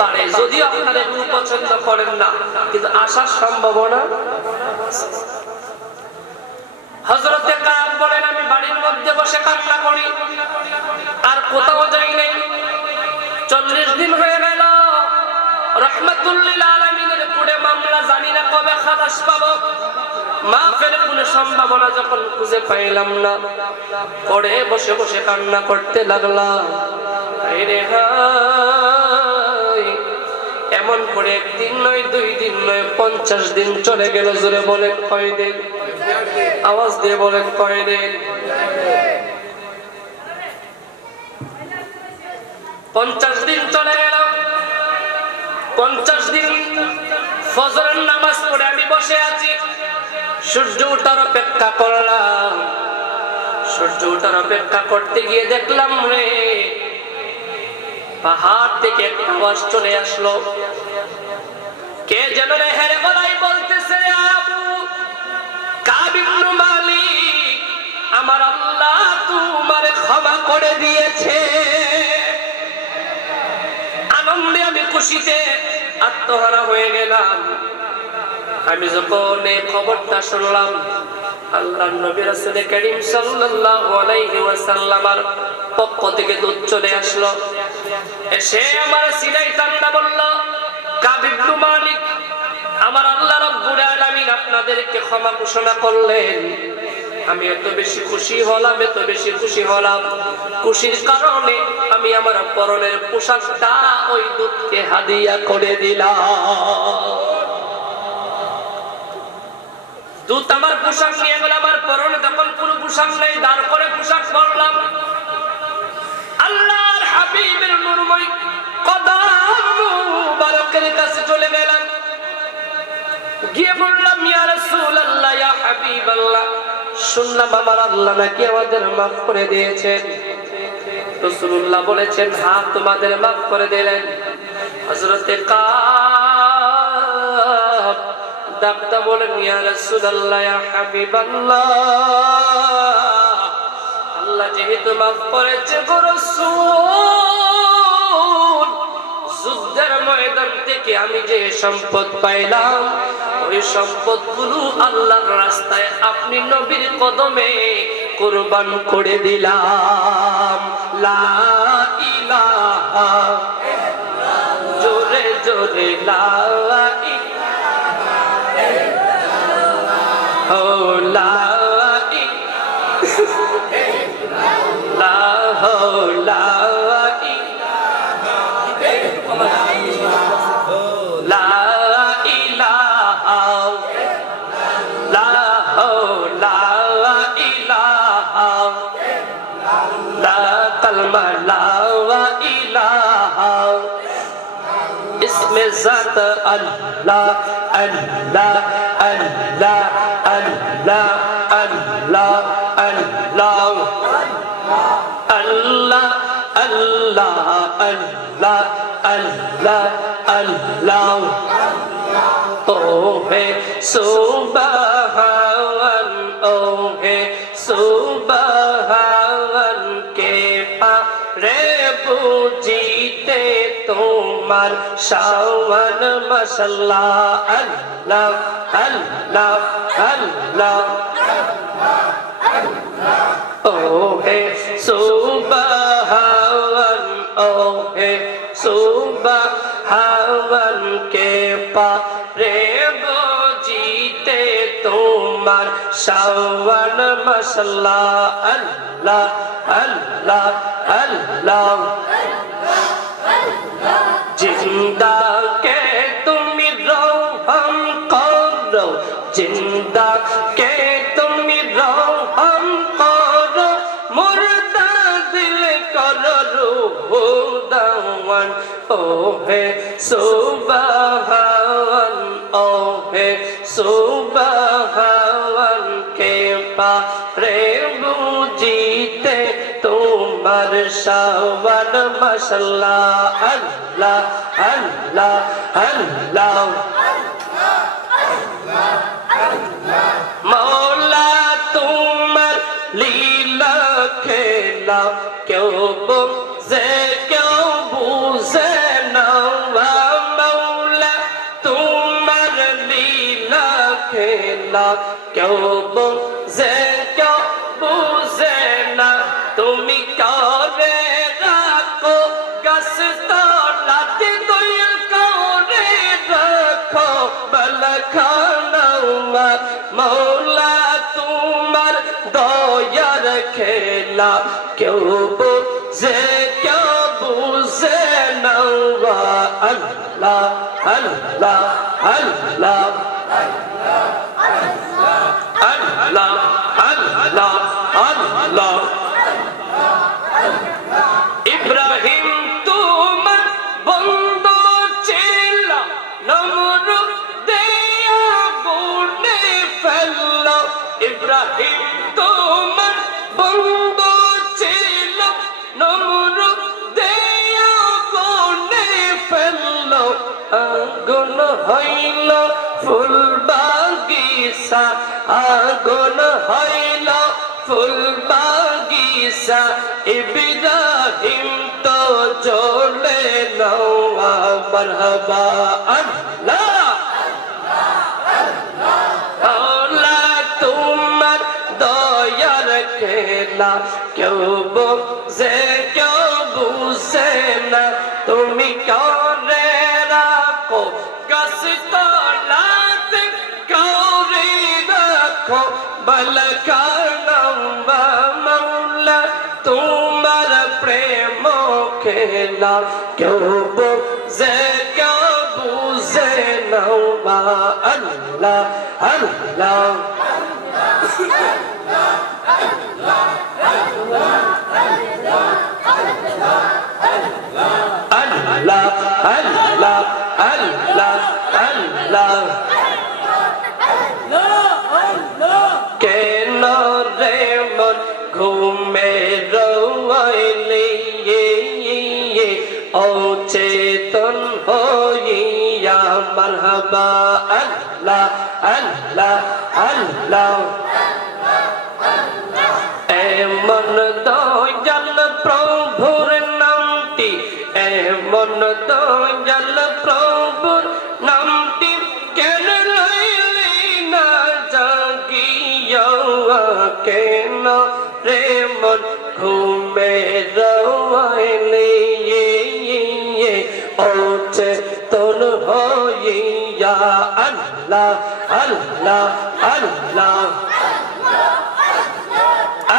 পারে, যদিও আপনারা এগুলো পছন্দ করেন না, কিন্তু আসার সম্ভাবনা। হযরতে কাব বলেন আমি বাড়ির মধ্যে বসে কান্না করি, আর কোথাও যাই নাই। 40 দিন হয়ে গেল। রাহমাতুল লিল আলামিনের পুরে মামলা জানি না কবে খালাস পাবো। মাফের কোনো সম্ভাবনা যখন খুঁজে পাইলাম না, পরে বসে বসে কান্না করতে লাগলাম। আরে হায়, এমন করে একদিন নয়, 2 দিন নয়, 50 দিন চলে গেল। জোরে বলেন কয় দিন? আওয়াজ দিয়ে বলেন কয় দিন? 50 দিন চলে গেল। 50 দিন ফজরের নামাজ পড়ে আমি বসে আছি, সূর্য ওঠার অপেক্ষা করলাম। সূর্য ওঠার অপেক্ষা করতে গিয়ে দেখলাম রে, পাহাড় থেকে একটা আওয়াজ চলে আসলো। কে যেন রে হেরে গলায় বলতেছে, আবু কাব ইবনে মালিক, আমার আল্লাহ তোমারে ক্ষমা করে দিয়েছে। আনন্দে আমি খুশিতে আত্মহারা হয়ে গেলাম। আমি যখন এই খবরটা শুনলাম, আল্লাহর নবী রাসূল করিম সাল্লাল্লাহু আলাইহি ওয়াসাল্লামের পক্ষ থেকে দূত চলে আসলো। এসে আমার সিনাই কান্না বলল, কাব ইবনে মালিক, আমার আল্লাহ রাব্বুল আলামিন আপনাদেরকে ক্ষমা ঘোষণা করলেন। আমি এত বেশি খুশি হলাম, এত বেশি খুশি হলাম, খুশির কারণে আমি আমার পরনের পোশাকটা ওই দুধকে হাদিয়া করে দিলাম। দুধ আমার পোশাক নিয়ে গেল, আমার পরনে তখন কোনো পোশাক নেই, দাঁড় করে পোশাক পরলাম। আল্লাহর হাবিবের নূরময় কদম মুবারকের কাছে চলে গেলাম, গিয়ে বললাম, ইয়া রাসূলুল্লাহ, ইয়া হাবিবাল্লাহ, শুনলাম আমার আল্লাহ নাকি আমাদের মাফ করে দিয়েছেন। রাসূলুল্লাহ বলেছেন, হ্যাঁ, তোমাদের মাফ করে দিলেন। হযরতে কাব ডাকতে বলেন, ইয়া রাসূলুল্লাহ, ইয়া হাবিবাল্লাহ, আল্লাহ যেহেতু মাফ করেছে গো রাসূল, যুদ্ধের ময়দান থেকে আমি যে সম্পদ পাইলাম, ওই সম্পদগুলো আল্লাহর রাস্তায় আপনি নবীর কদমে কুরবান করে দিলাম। লা ইলাহা ইল্লাল্লাহ, জোরে জোরে লা ইলাহা ইল্লাল্লাহ, ও লা ইলাহা ज़ात अल्लाह अल्लाह अल्लाह अल्लाह अल्लाह अल्लाह अल्लाह अल्लाह अल्लाह अल्लाह अल्लाह, ओ है सुबहान, ओ है सुबहान के पारे बुझीते তোমার শাওয়ান মাশাআল্লাহ। আল্লাহ আল্লাহ আল্লাহ, ও হে সুবহান, ও হে সুবহান কে পারে বুঝিতে তোমার শাওয়ান মাশাআল্লাহ। আল্লাহ আল্লাহ আল্লাহ, जिंदा के तुम रोहम करो, जिंदा के तुम रोहम करो, मुर्दा दिल करो रूह दावन, ओ है सुबहान, ओ है सुबहान के पारे बुझीते তোমার শাওয়ান মাশাআল্লাহ। আল্লাহ আল্লাহ আল্লাহ, মওলা তোমার লীলা খেলা কেউ বুঝে কেউ বুঝে না, মওলা তোমার লীলা খেলা কেউ বুঝে কেউ বুঝে না, তুমি করে রাখো গাছ তলাতে দয়া করে রাখো বালখানা, মওলা তোমার দয়ার খেলা কেউ বুঝে কেউ বুঝে না। আল্লাহ আল্লাহ আল্লাহ আল্লাহ আল্লাহ আল্লাহ, ইব্রাহিম তোমার বন্ধু ছিল, নমরুদ দেয়া গুনে ফেলল, ইব্রাহিম তোমার বন্ধু ছিল, নমরুদ দেয়া গুনে ফেলল, আগুন হইল ফুল বাগিচা, আগুন হইল ফুল বাগিচা, ইব্রাহিম তো জ্বলে নওয়া মারহাবা। আল্লাহ আল্লাহ তোমার দয়ার খেলা কেউ বুঝে কেউ বুঝে না, তুমি করে রাখো গাছ তলাতে কাউরি রাখো বালখানা, খেলা কেউ বুঝে কেউ বুঝে নাও মা আল্লাহ আল্লাহ আল্লাহ আল্লাহ আল্লাহ আল্লাহ কেন রে মন ঘুমে রইলি ও চেতন হইয়া মারহাবা আল্লাহ আল্লাহ আল্লাহ এমন দয়াল প্রভুর নামটি এমন দয়াল প্রভুর নামটি কেন লইলি না জাগিয়া কেন রে মন ঘুমে রইলি ও চেতন হইয়া আল্লাহ আল্লাহ আল্লাহ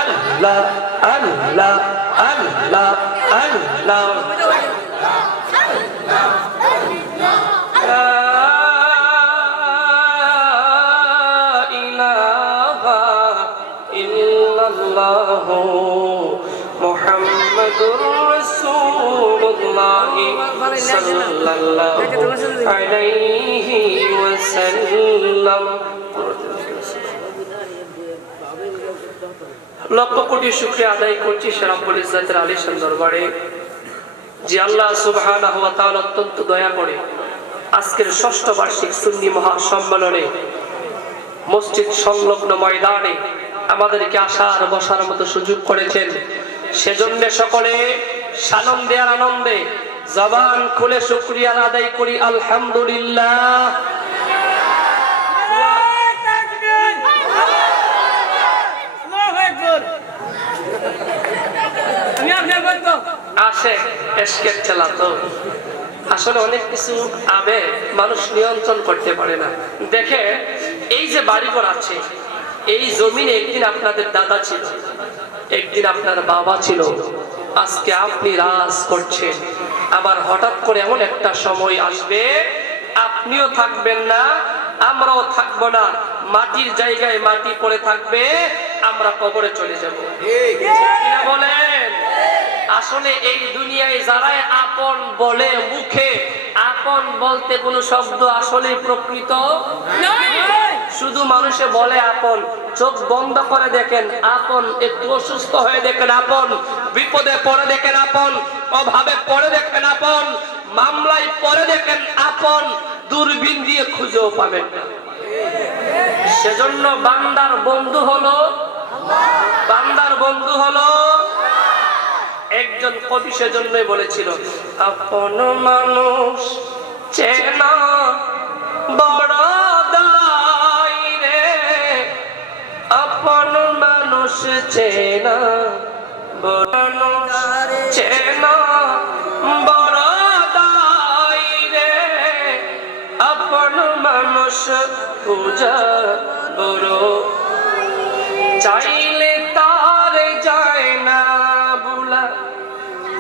আল্লাহ আল্লাহ আল্লাহ আল্লাহ মুহাম্মাদুর রাসূলুল্লাহ সাল্লাল্লাহু আলাইহি ওয়াসাল্লাম। লক্ষ কোটি শুকরিয়া আদায় করছি রব্বুল ইজ্জতের আলিশান দরবারে যে আল্লাহ সুবহানাহু ওয়া তাআলা অত্যন্ত দয়া করে আজকের ষষ্ঠ বার্ষিক সুন্নি মহাসম্মেলনে মসজিদ সংলগ্ন ময়দানে আমাদেরকে আসার বসার মতো সুযোগ করেছেন। সেজন্য সকলে সানন্দে আর আনন্দে জবান খুলে শুকরিয়া আদায় করি আলহামদুলিল্লাহ। আসে এসকের ঠেলা তো আসলে অনেক কিছু আবেগ মানুষ নিয়ন্ত্রণ করতে পারে না। দেখে এই যে বাড়িঘর আছে, এই জমিনে একদিন আপনাদের দাদা ছিল, একদিন আপনার বাবা ছিল, আজকে আপনি রাজ করছেন। আবার হঠাৎ করে এমন একটা সময় আসবে আপনিও থাকবেন না, আমরাও থাকবো না, মাটির জায়গায় মাটি পড়ে থাকবে, আমরা কবরে চলে যাব। বলেন আসলে এই দুনিয়ায় যারাই আপন বলে, মুখে আপন বলতে কোনো শব্দ আসলে প্রকৃত শুধু মানুষে বলে আপন, চোখ বন্ধ করে দেখেন আপন, একটু অসুস্থ হয়ে দেখেন আপন, বিপদে পড়ে দেখেন আপন, অভাবে পড়ে দেখেন আপন, মামলায় পড়ে দেখেন আপন, দূরবীন দিয়ে খুঁজেও পাবেন না। সেজন্য বান্দার বন্ধু হলো বান্দার বন্ধু হলো একজন কবি সেজন্যই বলেছিল, আপন মানুষ চেনা বড় দায় রে, আপন মানুষ চেনা বড় চেনা বড় দায় রে, আপন মানুষ পূজা বড় চাইলে তার যায় না বুলা,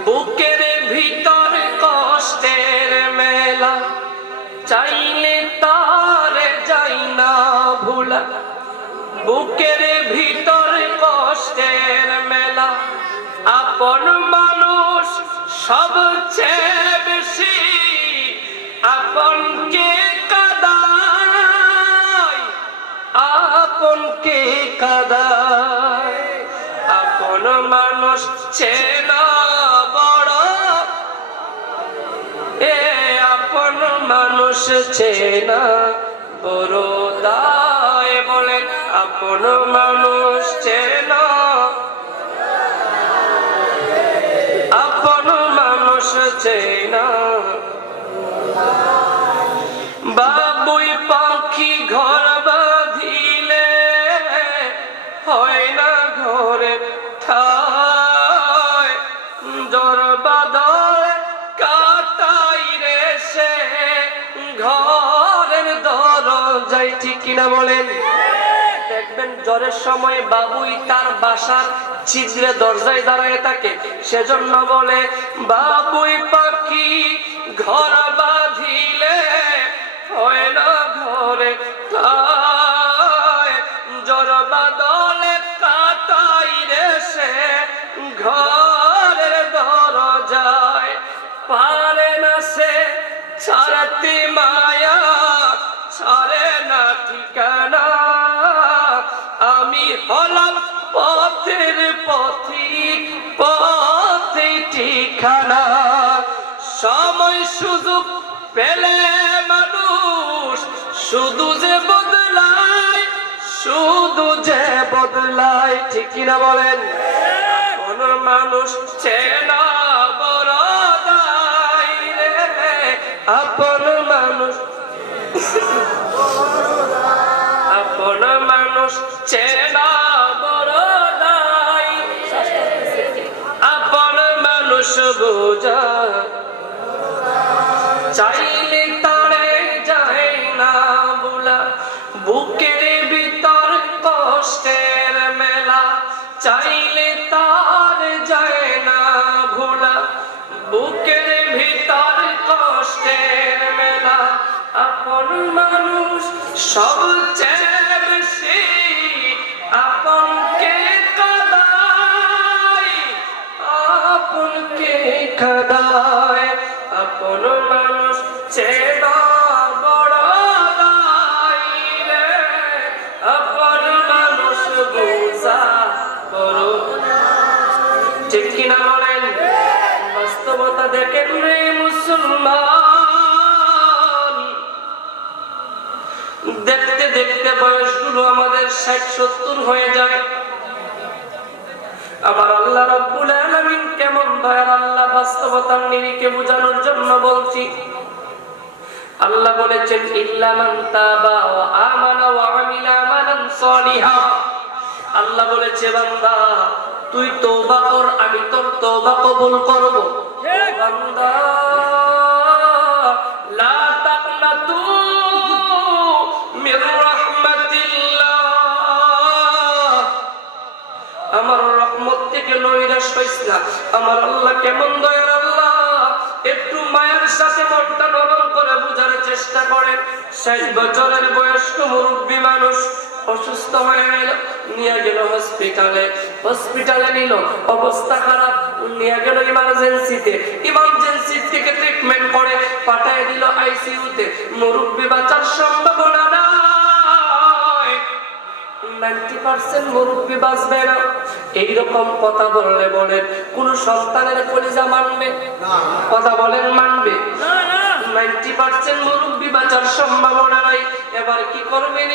বুকের ভিতর কষ্টের মেলা, চাইলে তার যায় না ভুলা, বুকের ভিতর কষ্টের মেলা, আপন মানুষ সবচেয়ে বেশি আপনকে কাঁদায়, আপনকে কাঁদায়, আপন মানুষ চেনা বড় আপন মানুষ চেনা বড় দায়। বলেন আপন মানুষ চেনা, আপন মানুষ চেনা, বাবুই পাখি ঘর বাঁধিলে হয় না ঘরে ঠায়, জ্বর বাদল কাটাই রে সে ঘরের দরজায়, ঠিক কিনা বলেন। দেখবেন জ্বরের সময় বাবুই তার বাসার ছিদ্রে দরজায় দাঁড়ায় থাকে, সেজন্য বলে বাবুই পাখি ঘর বাঁধিলে হয় না ঘরে জ্বর বাদলে কাটাই রে সে ঘরের দরজায়, পারে না সে ছাড়তে মায়া, ছাড়ে না ঠিকানা, আমি হলাম পথের পথিক, পথে ঠিকানা। সময় সুযোগ পেলে মানুষ শুধু যে বদলায়, শুধু যে বদলায়, ঠিক কিনা বলেন? কোন মানুষ চেনা বড় দায় রে, আপন মানুষ আপন মানুষ চেনা বড় দায়, আপন মানুষ বোঝা চাইলে তারে যায় না ভোলা, বুকের ভিতর কষ্টের মেলা, চাইলে তার যায় না ভোলা, বুকের ভিতর কষ্টের মেলা, আপন মানুষ সবচেয়ে বেশি আপনকে কাঁদায়, আপনকে কাঁদায়, আপন মানুষ চেনা বড় দায় রে, আপন মানুষ বোঝা বড়, ঠিক কিনা বলেন? বাস্তবতা দেখেন রে মুসলমান, দেখতে দেখতে বয়সগুলো আমাদের 60-70 হয়ে যায়। আবার আল্লাহ রাব্বুল আলামিন কেমন দয়ার আল্লাহ, বাস্তবতার নিরিখে বোঝানোর জন্য বলছি। আল্লাহ বলেছেন ইল্লা মান তাবা ওয়া আমানা ওয়া আমিলা আমালান সালিহা। আল্লাহ বলেছে বান্দা তুই তওবা কর, আমি তোর তওবা কবুল করব। বান্দা লা তাকনাতু মির রাহমাতিল্লাহ, আমার রহমত থেকে নৈরাশ হইস না। আমার আল্লাহ কেমন দয়ার আল্লাহ, একটু মায়ের সাথে মনটা নরম করে বুঝার চেষ্টা করেন। 60 বছরের বয়স্ক মুরব্বী মানুষ অসুস্থ হয়ে গেল, নিয়ে গেল হসপিটালে, হসপিটালে নিল, অবস্থা খারাপ, নিয়ে গেল ইমার্জেন্সিতে, ইমার্জেন্সি থেকে ট্রিটমেন্ট করে পাঠিয়ে দিল আইসিইউতে। মুরব্বী বাঁচার সম্ভাবনা নাই, 90% মুরব্বী বাঁচবে না। এইরকম কথা বললে বলেন কোন সন্তানের কলিজা মানবে? কথা বলেন মানবে? 90% মুরব্বী বাঁচার সম্ভাবনা নাই। এবার কি করবেন?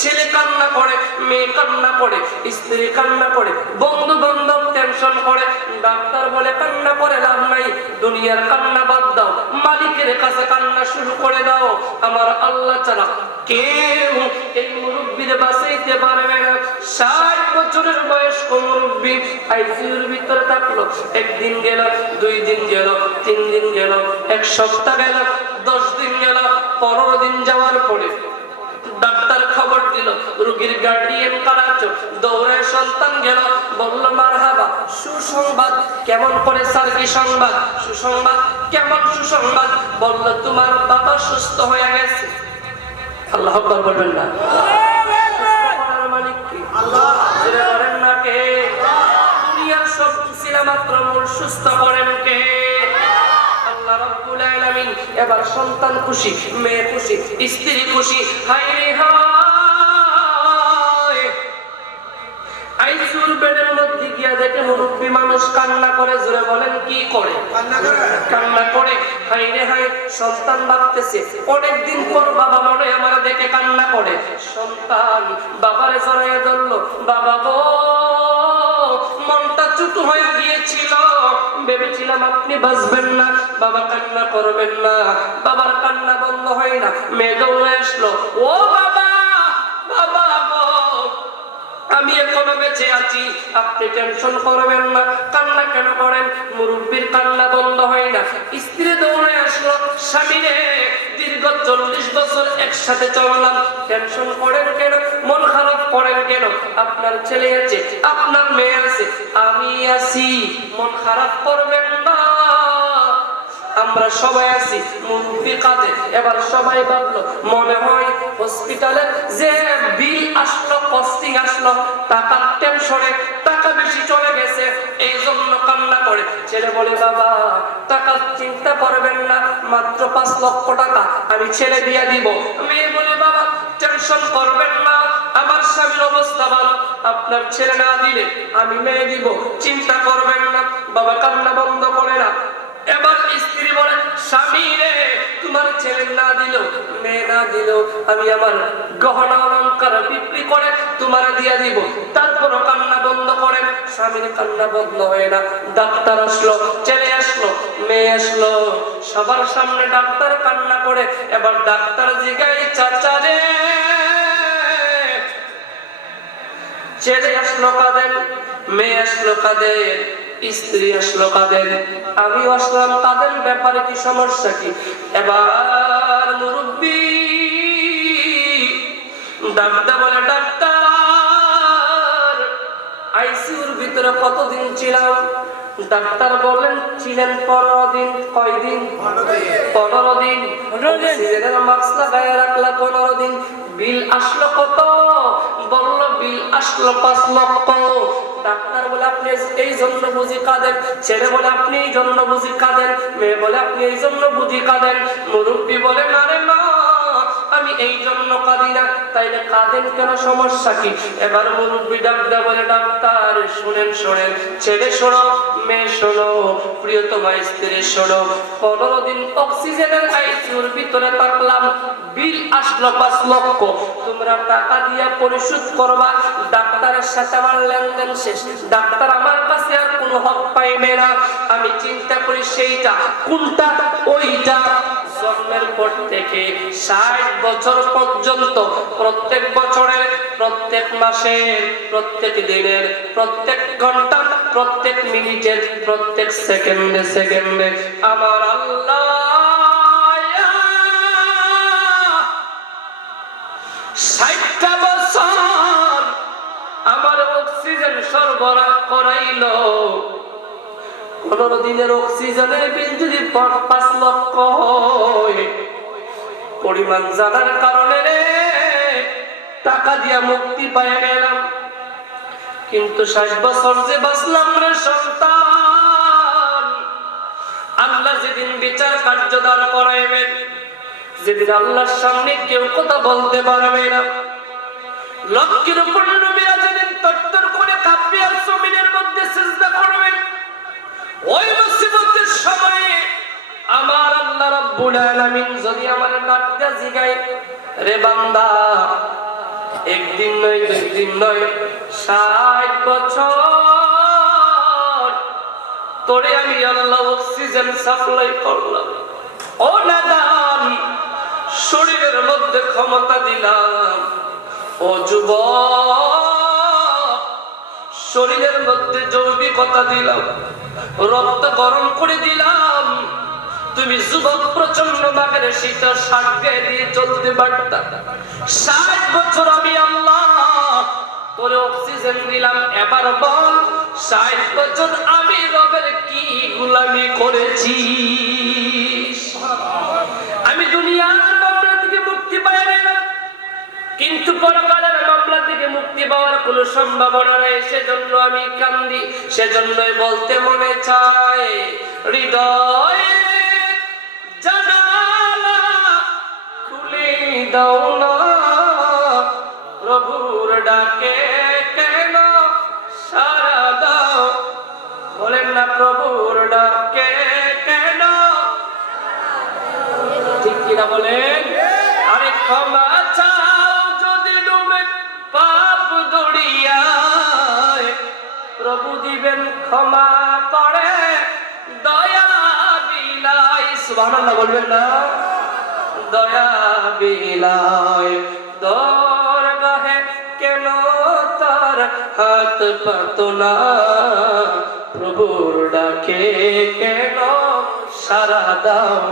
ছেলে কান্না করে, মেয়ে কান্না করে, স্ত্রী কান্না করে, বন্ধু বান্ধব টেনশন করে, ডাক্তার বলে কান্না করে লাভ নাই, দুনিয়ার কান্না বাদ দাও, মালিকের কাছে কান্না শুরু করে দাও। আমার আল্লাহ ছাড়া কেউ এই মুরব্বীরে বাঁচাইতে পারবে না। 60 বছরের বয়স্ক মুরব্বী আইসিইউর ভিতরে থাকলো। একদিন গেল, 2 দিন গেল, 3 দিন গেল, 1 সপ্তাহ গেল, 10 দিন গেল, 15 দিন যাওয়ার পরে ডাক্তার খবর দিল রোগীর গার্ডিয়ান কারাচো, দৌড়ে সন্তান গেল, বলল মারহাবা, সুসংবাদ। কেমন করে স্যার? কি সংবাদ? সুসংবাদ। কেমন সুসংবাদ? বলল তোমার বাবা সুস্থ হয়ে গেছে। আল্লাহু আকবার বলবেন না? মালিক কি? আল্লাহ। বলেন না কে? দুনিয়ার সব ছিলা মাত্র মূল সুস্থ করেন কে? আল্লাহ রাব্বুল আলামিন। এবার সন্তান খুশি, মেয়ে খুশি, স্ত্রী খুশি। হায় রে হায়, আইসিইউর বেডের মধ্যে গিয়া দেখে মুরব্বী মানুষ কান্না করে। জোরে বলেন কি করে? কান্না করে। হায় রে হায়, সন্তান ভাবতেছে অনেকদিন পর বাবা মনে আমার দেখে কান্না করে। সন্তান বাবারে জড়াইয়া ধরলো, বাবা গো মনটা ছোট হয়ে গিয়েছিল, ভেবেছিলাম আপনি বাঁচবেন না, বাবা কান্না করবেন না। বাবার কান্না বন্ধ হয় না, মেয়ে দৌড়ে আসলো, ও বাবা, বাবা গো আমি এখনো বেঁচে আছি, আপনি টেনশন করবেন না। কান্না কেন করেন? মুরব্বীর কান্না বন্ধ হয় না। স্ত্রী দৌড়ে আসলো, স্বামী রে দীর্ঘ 40 বছর একসাথে চললাম, টেনশন করেন কেন, মন খারাপ করেন কেন? আপনার ছেলে আছে, আপনার মেয়ে আছে, আমি আছি, মন খারাপ করবেন না। আমরা সবাই আছি, মুরব্বি কাঁদে। এবার সবাই ভাবলো মনে হয় হসপিটালে যে বিল আসলো, কস্টিং আসলো, টাকার টেনশনে টাকা বেশি চলে গেছে, এই জন্য কান্না করে। ছেলে বলে বাবা টাকা চিন্তা করবেন না, মাত্র 5 লক্ষ টাকা আমি ছেলে দিয়ে দিব। মেয়ে বলে বাবা টেনশন করবেন না, আমার স্বামীর অবস্থা ভালো, আপনার ছেলে না দিলে আমি মেয়ে দিব, চিন্তা করবেন না। বাবা কান্না বন্ধ করে না। এবার স্ত্রী বলে স্বামী রে, তোমার ছেলে না দিল, মেয়ে না দিল, আমি আমার গহনা অলংকার বিক্রি করে তোমার দিয়া দিব। তারপর কান্না বন্ধ করেন। স্বামীর কান্না বন্ধ হয় না। ডাক্তার আসলো, ছেলে আসলো, মেয়ে আসলো, সবার সামনে ডাক্তার কান্না করে। এবার ডাক্তার জিগায় চাচা রে, ছেলে আসলো কাঁদেন, মেয়ে আসলো কাঁদেন, স্ত্রী আসলো কাঁদেন, আমি আসলাম কাঁদেন, ব্যাপারে কি সমস্যা কি? এবার মুরব্বি ডাক্তার বলে ডাক্তার আইসিইউর ভিতরে কতদিন ছিলাম? ডাক্তার বলেন ছিলেন 15 দিন। কয়দিন? 15 দিন। অক্সিজেনের মাস্ক লাগায় রাখলা 15 দিন। বিল আসলো কত? বলল বিল আসলো 5 লক্ষ। ডাক্তার বলে আপনি এই জন্য বুঝি কাঁদেন? ছেলে বলে আপনি এই জন্য বুঝি কাঁদেন? মেয়ে বলে আপনি এই জন্য বুঝি কাঁদেন? মুরব্বি বলে না রে না, আমি এই জন্য কাঁদি না। তাইলে কাঁদেন কেন, সমস্যা কি? এবার মুরব্বি ডাক্তার বলে ডাক্তার শুনেন শুনেন, ছেলে শোনো, মেয়ে শোনো, প্রিয়তমা স্ত্রী শোনো, 15 দিন অক্সিজেনের আইসিইউর ভিতরে থাকলাম, বিল আসলো 5 লক্ষ, তোমরা টাকা দিয়ে পরিশোধ করবা। ডাক্তারের সাথে আমার লেনদেন শেষ, ডাক্তার আমার কাছে আর কোনো হক পাইবে না। আমি চিন্তা করি সেইটা কোনটা, ওইটা জন্মের পর থেকে 60 বছর পর্যন্ত প্রত্যেক বছরের, প্রত্যেক মাসের, প্রত্যেক দিনের, প্রত্যেক ঘন্টার, প্রত্যেক মিনিটের, প্রত্যেক সেকেন্ডে সেকেন্ডে আমার আল্লাহ 60টা বছর আমার অক্সিজেন সরবরাহ করাইল। 15 দিনের অক্সিজেনের বিল যদি 5 লক্ষ হয়, পরিমাণ জানার কারণে টাকা দিয়া মুক্তি পাইয়া গেলাম। কিন্তু 60 বছর যে বাঁচলাম রে সন্তান, আল্লাহ যেদিন বিচার কার্য দাঁড় করাইবেন, যেদিন আল্লাহর সামনে কেউ কথা বলতে পারবে না, লক্ষ্যের উপর নবীরা যেদিন তরতর করে কাঁপিয়ে জমিনের মধ্যে সিজদা করবেন, ওই মুসিবতের সময়ে আমার আল্লাহ রাব্বুল আলামিন যদি আমার ডাকতে জিগায় রে বান্দা, একদিন নয়, 2 দিন নয়, 60 বছর তোরে আমি আল্লাহ অক্সিজেন সাপ্লাই করলাম, ও নাদান শরীরের মধ্যে ক্ষমতা দিলাম, ও যুবক শরীরের মধ্যে জৈবিকতা দিলাম, রক্ত গরম করে দিলাম, তুমি যুবক প্রচন্ড বাগের শীত সাথে দিয়ে চলতে পারতা। 60 বছর আমি আল্লাহ তোরে অক্সিজেন দিলাম, এবার বল 60 বছর আমি রবের কি গোলামি করেছি? আমি দুনিয়ার মামলা থেকে মুক্তি পাই না, কিন্তু পরকালের মামলা থেকে মুক্তি পাওয়ার কোনো সম্ভাবনা নেই। সেজন্য আমি কান্দি, সেজন্যই বলতে মনে চায় হৃদয় জানালা খুলে দাও না, প্রভুর ডাকে কেন সাড়া দাও? বলেন না প্রভুর ডাকে কেন, ঠিক কিনা বলেন? আরে ক্ষমা চাও যদি ডুবে পাপ দড়িয়ায়, প্রভু দিবেন ক্ষমা করে দয়া বিলাই। সুবহানাল্লাহ বলবেন না? দয়া বিলাই দরগাহে কেন তার হাত পাতো না, প্রভুর ডাকে কেন সাড়া দাও?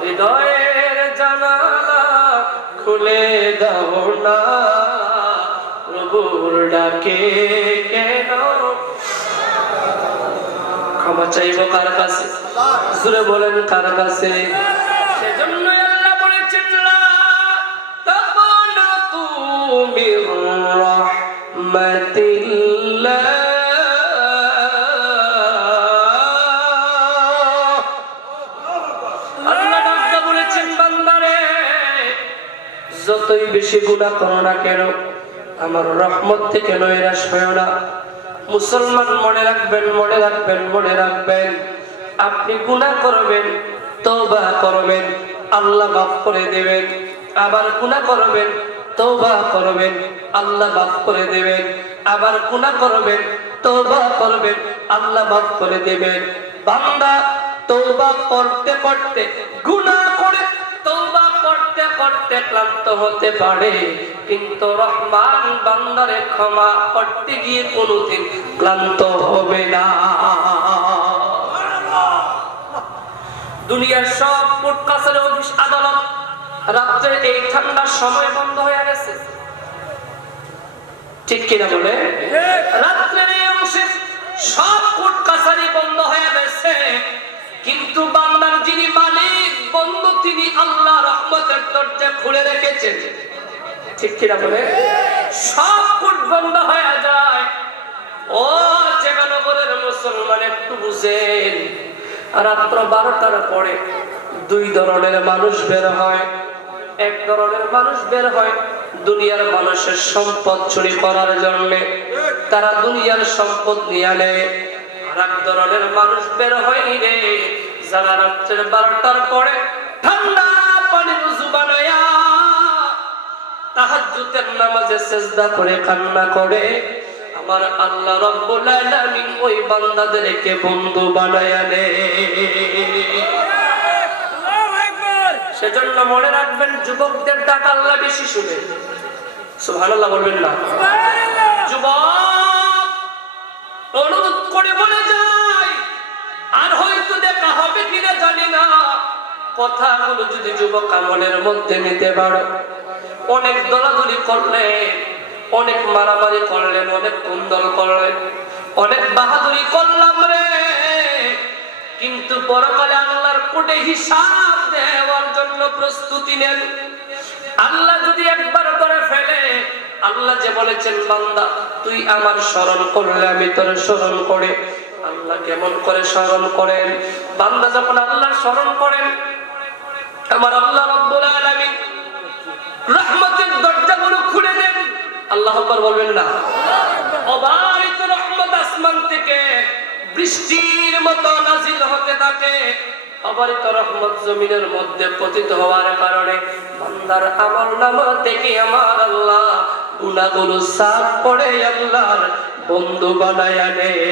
হৃদয়ের জানালা খুলে দাও না, প্রভুর ডাকে কেন ক্ষমা চাইব কার কাছে? জোরে বলেন কার কাছে? সেজন্য আল্লাহ বলেছেন লা তাকনাতু মির রাহমাতিল্লাহ। আল্লাহ ডাক্তার বলেছেন বান্দারে যতই বেশি গুনাহ করো না কেন আমার রহমত থেকে নৈরাশ হয়ো না। মুসলমান মনে রাখবেন, মনে রাখবেন, মনে রাখবেন, আপনি গুনাহ করবেন, তওবা করবেন, আল্লাহ মাফ করে দেবেন। আবার গুনাহ করবেন, তওবা করবেন, আল্লাহ মাফ করে দেবেন। আবার গুনাহ করবেন, তওবা করবেন, আল্লাহ মাফ করে দেবেন। বান্দা তওবা করতে করতে, গুনাহ করে তওবা করতে করতে ক্লান্ত হতে পারে, কিন্তু রহমান বান্দারে ক্ষমা করতে গিয়ে কোনোদিন ক্লান্ত হবে না। দুনিয়ার সব কোর্ট কাছারি অফিস আদালত রাত্রে এই ঠান্ডার সময় বন্ধ হয়ে গেছে, ঠিক কিনা বলে? রাত্রের এই অংশে সব কোর্ট কাছারি বন্ধ হয়ে গেছে, কিন্তু বান্দার যিনি মালিক বন্ধু তিনি আল্লাহ রহমতের দরজা খুলে রেখেছেন, ঠিক কিনা বলে? সব কোর্ট বন্ধ হয়ে যায়। ও জেগানগরের মুসলমান একটু বুঝেন, রাত্র 12টার পরে দুই ধরনের মানুষ বের হয়। এক ধরনের মানুষ বের হয় দুনিয়ার মানুষের সম্পদ চুরি করার জন্য, তারা দুনিয়ার সম্পদ নিয়ে নেয়। আর এক ধরনের মানুষ বের হয় রে যারা রাত্রের 12টার পরে ঠান্ডা পানির ওযু বানায়া তাহাজ্জুদের নামাজে সিজদা করে কান্না করে। আমার আল্লাহ রাব্বুল আলামিন ওই বান্দাদেরকে বন্ধু বানায়া নেয়। সেজন্য মনে রাখবেন, যুবকদের ডাক আল্লাহ বেশি শুনে। সুবহানাল্লাহ বলবেন না? যুবক অনুরোধ করে বলে যায়, আর হয়তো দেখা হবে কিনা জানি না, কথাগুলো যদি যুবক আমলের মধ্যে নিতে পারো। অনেক দলাদলি করলেন, অনেক মারামারি করলেন, অনেক কুন্দল করলেন, অনেক বাহাদুরি করলাম রে, কিন্তু পরকালে আল্লাহর কোর্টে হিসাব দেওয়ার জন্য প্রস্তুতি নেন। আল্লাহ যদি একবার ধরে ফেলে, আল্লাহ যে বলেছেন বান্দা তুই আমার স্মরণ করলে আমি তোর স্মরণ করে। আল্লাহ কেমন করে স্মরণ করেন? বান্দা যখন আল্লাহর স্মরণ করেন, আমার আল্লাহ রাব্বুল আলামিন রহমতের দরজাগুলো খুলে দেন। আল্লাহু আকবার বলবেন না? অবারিত রহমত আসমান থেকে বৃষ্টির মতো নাজিল হতে থাকে। অবারিত রহমত জমিনের মধ্যে পতিত হওয়ার কারণে বান্দার আমলনামা থেকে আমার আল্লাহ গুনাহগুলো সাফ করে আল্লাহর বন্ধু বানায়া নেয়।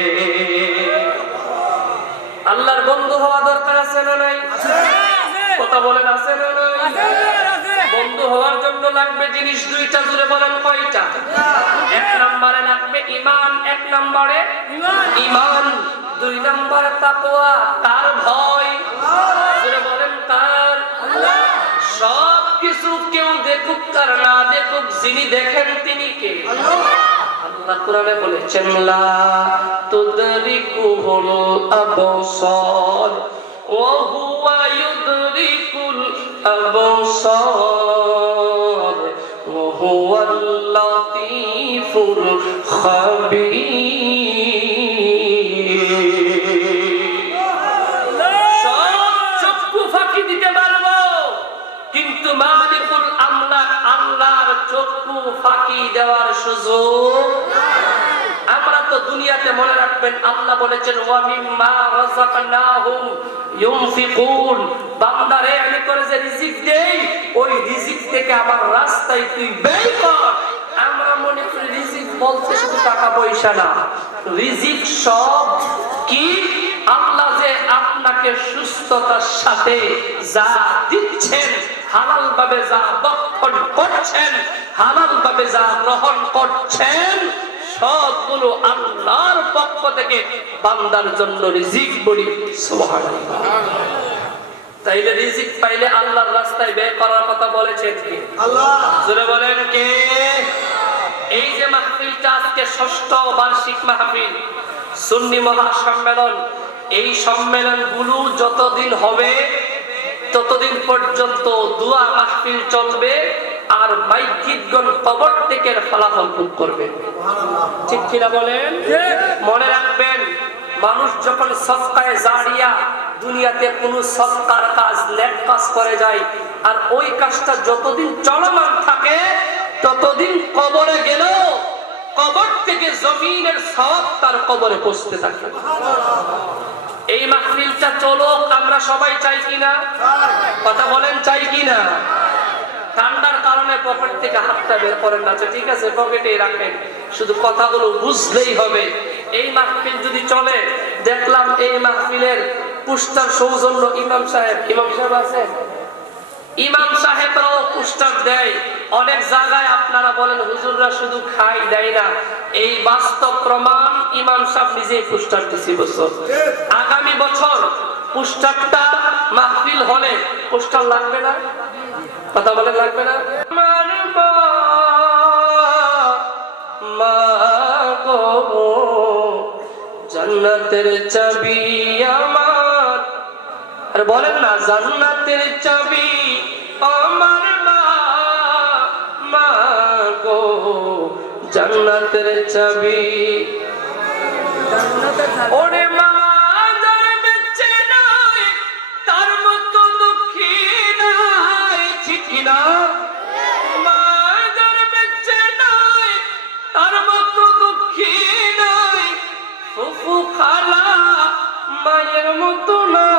আল্লাহর বন্ধু হওয়া দরকার আছে না নাই? কথা বলেন আছে না নাই? বন্ধু হওয়ার জন্য লাগবে জিনিস দুইটা, জুড়ে বলেন কয়টা? এক নম্বরে লাগবে ঈমান, এক নম্বরে ঈমান, দুই নম্বরে তাকওয়া। কার ভয়? জুড়ে বলেন কার? সব কিছু কেউ দেখুক আর না দেখুক, যিনি দেখেন তিনি কে? আল্লাহ কোরআনে বলেছেন লা তুদরিকুহুল আবসার ওয়া হুয়া ইউদরিকুল আবসার ওয়া হুয়াল লাতীফুল খাবীর। সব চক্ষু ফাঁকি দিতে পারবো, কিন্তু মালিকুল আমলাক আল্লাহর চক্ষু ফাঁকি দেওয়ার সুযোগ। আমরা তো দুনিয়াতে মনে রাখবেন আল্লাহ বলেছেন ওয়া মিম্মা রাযাকনাহুম ইউনফিকুন, বান্দারে আমি তোরে যে রিজিক দেই ওই রিজিক থেকে আমার রাস্তায় তুই ব্যয় কর। আমরা মনে করি রিজিক বলতে শুধু টাকা পয়সা না, রিজিক সব কি আল্লাহ যে আপনাকে সুস্থতার সাথে যা দিচ্ছেন, হালাল ভাবে যা ভক্ষণ করছেন, হালাল ভাবে যা গ্রহণ করছেন, সবগুলো আল্লাহর পক্ষ থেকে বান্দার জন্য রিজিক বলি। সুবহানাল্লাহ। তাইলে রিজিক পাইলে আল্লাহর রাস্তায় ব্যয় করার কথা বলেছেন কে? আল্লাহ। জোরে বলেন কে? এই যে মাহফিলটা আজকে ৬ষ্ঠ বার্ষিক মাহফিল সুন্নি মহাসম্মেলন, এই সম্মেলনগুলো যতদিন হবে ততদিন পর্যন্ত দোয়া মাহফিল চলবে আর মাইকিতগণ কবর থেকে ফলাফল ভোগ করবে। ঠিক কিনা বলেন? মনে রাখবেন, মানুষ যখন সদকায়ে জারিয়া দুনিয়াতে কোনো সদকার কাজ নেক কাজ করে যায়, আর ওই কাজটা যতদিন চলমান থাকে ততদিন কবরে গেলেও কবর থেকে জমিনের সওয়াব তার কবরে পৌঁছতে থাকে। এই মাহফিলটা চলুক, আমরা সবাই চাই কিনা? কথা বলেন, চাই কিনা? ঠান্ডার কারণে পকেট থেকে হাতটা বের করেন না, ঠিক আছে, পকেটে রাখেন, শুধু কথাগুলো বুঝলেই হবে। এই মাহফিল যদি চলে, দেখলাম এই মাহফিলের পুস্টার সৌজন্য ইমাম সাহেব আছেন, ইমাম সাহেবরাও পুস্টার দেয়। অনেক জায়গায় আপনারা বলেন হুজুররা শুধু খাই দেয় না, এই বাস্তব প্রমাণ ইমাম সাহেব নিজেই পুস্টার দিছি বছর। আগামী বছর পুস্টারটা মাহফিল হলে পুস্টার লাগবে না? কথা বলে লাগবে না? আমার মা গো জান্নাতের চাবি আমার, আর বলেন না জান্নাতের চাবি আমার মা গো জান্নাতের চাবি। ওরে মা যার বেঁচে নাই তার মতো দুঃখী নাই, ঠিক না? মা যার বেঁচে নাই তার মতো দুঃখী নাই, ফুফু খালা মায়ের মতো না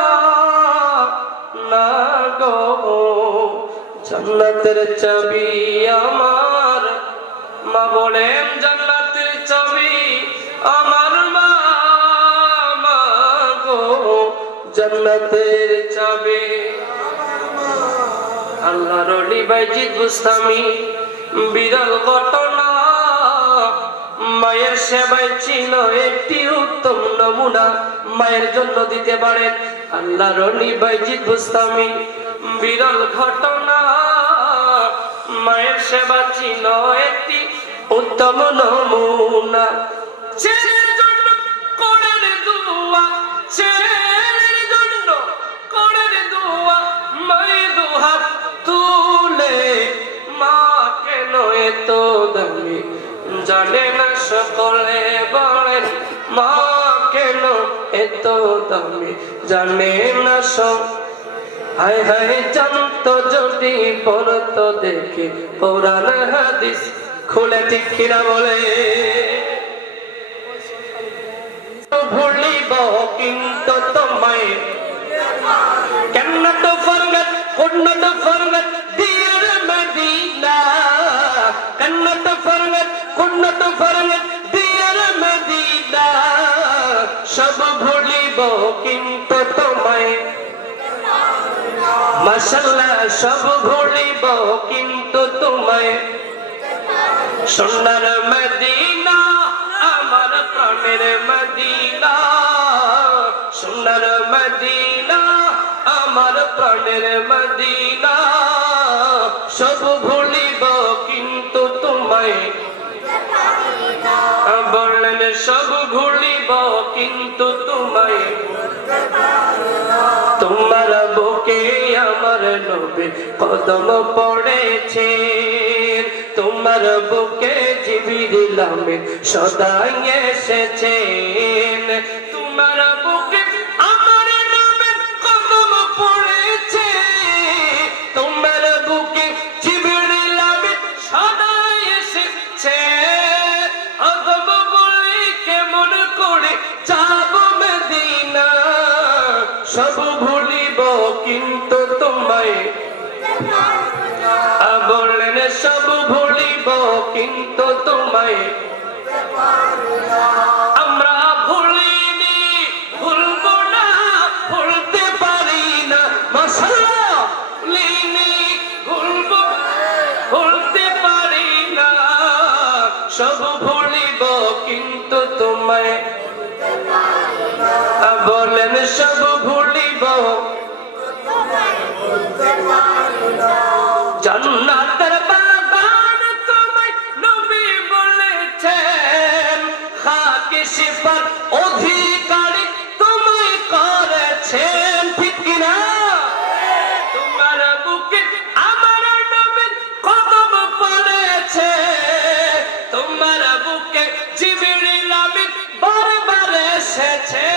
গো জান্নাতের চাবি আমার মা। বলেন জান্নাতের চাবি আমার মা গো জান্নাতের চাবি। আল্লাহর ওলি বাইজিদ বুস্তামি বিরল ঘটনা, মায়ের সেবায় ছিল একটি উত্তম নমুনা, মায়ের জন্য দিতে পারেন। আল্লাহর ওলি বাইজিদ বুস্তামি বিরল ঘটনা, মায়ের সেবা ছিল একটি উত্তম নমুনা। ছেলের জন্য করেন দোয়া, ছেলের জন্য করেন দোয়া, মায়ের দুহাত তুলে, মা কেন এত দামি জানে না সকলে বলেন, মা কেন এত দামি জানে না সব। হায় হায় জানতো যদি পড়তো দেখে কোরআন হাদিস খুলে, ঠিক কিনা বলে? ভুলিব কিন্তু তোমায় cannot forget, could not forget dear Medina, cannot forget, could not forget dear Medina, সব ভুলিব কিন্তু তোমায়, মাশাআল্লাহ সব ভুলিব কিন্তু তোমায়। সোনার মদিনা আমার প্রাণের মদিনা, সোনার মদিনা আমার প্রাণের মদিনা, সব ভুলিব কিন্তু তোমায়। বললেন সব ভুলিব কিন্তু তোমায়। তোমার বুকে আমার নবী কদম পড়েছে, তোমার বুকে জিবরিল আমিন সদাই এসেছেন, তোমার বুকে আমার নবী কদম পড়েছে, তোমার বুকে জিবরিল আমিন সদাই এসেছে। আদব বলে কেমন করে যাব মদিনা, সব ভুলিব কিন্তু তোমায়। বললেন সব ভুলিব কিন্তু তোমায়। আমরা ভুলিনি, ভুলব না, ভুলতে পারি না, মাশাআল্লাহ ভুলিনি, ভুলব, ভুলতে পারি না, সব ভুলিব কিন্তু তোমায়। বলেন সব ভুলিব জান্নাতের বাগান তোমায় নবী বলেছেন, খাকে সিফাত অধিকারী তোমায় করেছেন, ঠিক কিনা? তোমার বুকে আমার নবীর কদম পড়েছে, তোমার বুকে জিবরিল আমিন বারবার এসেছে।